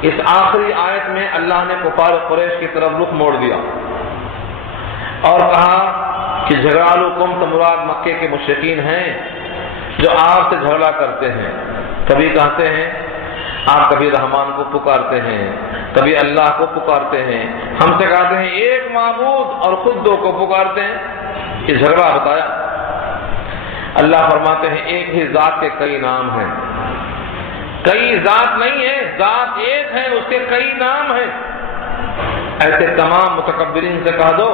اس آخری آیت میں اللہ نے کفار قریش کی طرف رخ موڑ دیا اور کہا کہ جھگڑالو قوم تو مراد مکے کے مشرکین ہیں جو آپ سے جھگڑا کرتے ہیں. کبھی کہتے ہیں آپ کبھی رحمان کو پکارتے ہیں، کبھی اللہ کو پکارتے ہیں، ہم سے کہتے ہیں ایک معبود اور خود دو کو پکارتے ہیں. یہ جھگڑا بتایا. اللہ فرماتے ہیں ایک ہی ذات کے کئی نام ہیں. کئی ذات نہیں ہے، ذات ایک ہے، اس کے کئی نام ہیں. ایسے تمام متکبرین سے کہہ دو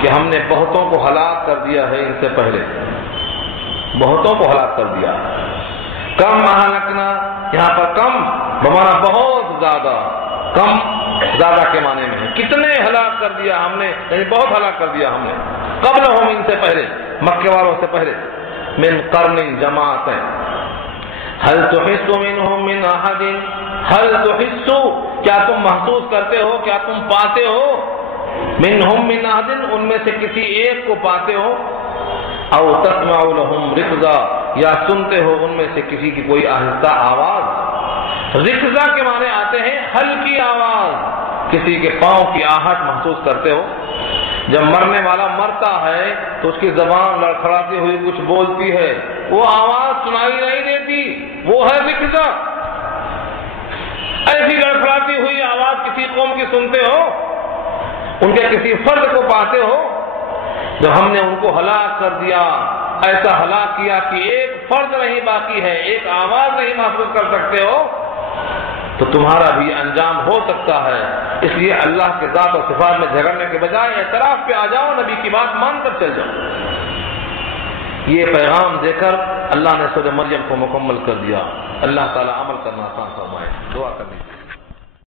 کہ ہم نے بہتوں کو ہلاک کر دیا ہے ان سے پہلے، بہتوں کو ہلاک کر دیا. کم اہلکنا، یہاں پر کم بمانا بہت زیادہ، کم زیادہ کے معنی میں ہے. کتنے ہلاک کر دیا ہم نے، یعنی بہت ہلاک کر دیا ہم نے. قبلہم، ان سے پہلے، مکے والوں سے پہلے. من قرن، جماعتیں. هل تحس منهم من احد، هل تحس، کیا تم محسوس کرتے ہو، کیا تم پاتے ہو، منهم من احد، ان میں سے کسی ایک کو پاتے ہو، او تسمع لهم رکزا، یا سنتے ہو ان میں سے کسی کی کوئی آہستہ آواز. رکزا کے معنی آتے ہیں ہلکی آواز، کسی کے پاؤں کی آہٹ محسوس کرتے ہو. جب مرنے والا مرتا ہے تو اس کی زبان لڑکھڑاتی ہوئی کچھ بولتی ہے، وہ آواز سنائی نہیں دیتی، وہ ہے رکزا. ایسی لڑکھڑاتی ہوئی آواز کسی قوم کی سنتے ہو، ان کے کسی فرد کو پاتے ہو. جب ہم نے ان کو ہلاک کر دیا، ایسا ہلاک کیا کہ ایک فرد نہیں باقی ہے، ایک آواز نہیں محسوس کر سکتے ہو، تو تمہارا بھی انجام ہو سکتا ہے. اس لیے اللہ کے ذات اور صفات میں جھگڑنے کے بجائے اعتراف پہ آ جاؤ، نبی کی بات مان کر چل جاؤ. یہ پیغام دے کر اللہ نے سورہ مریم کو مکمل کر دیا. اللہ تعالیٰ عمل کرنا آسان فرمائے. دعا کرنی.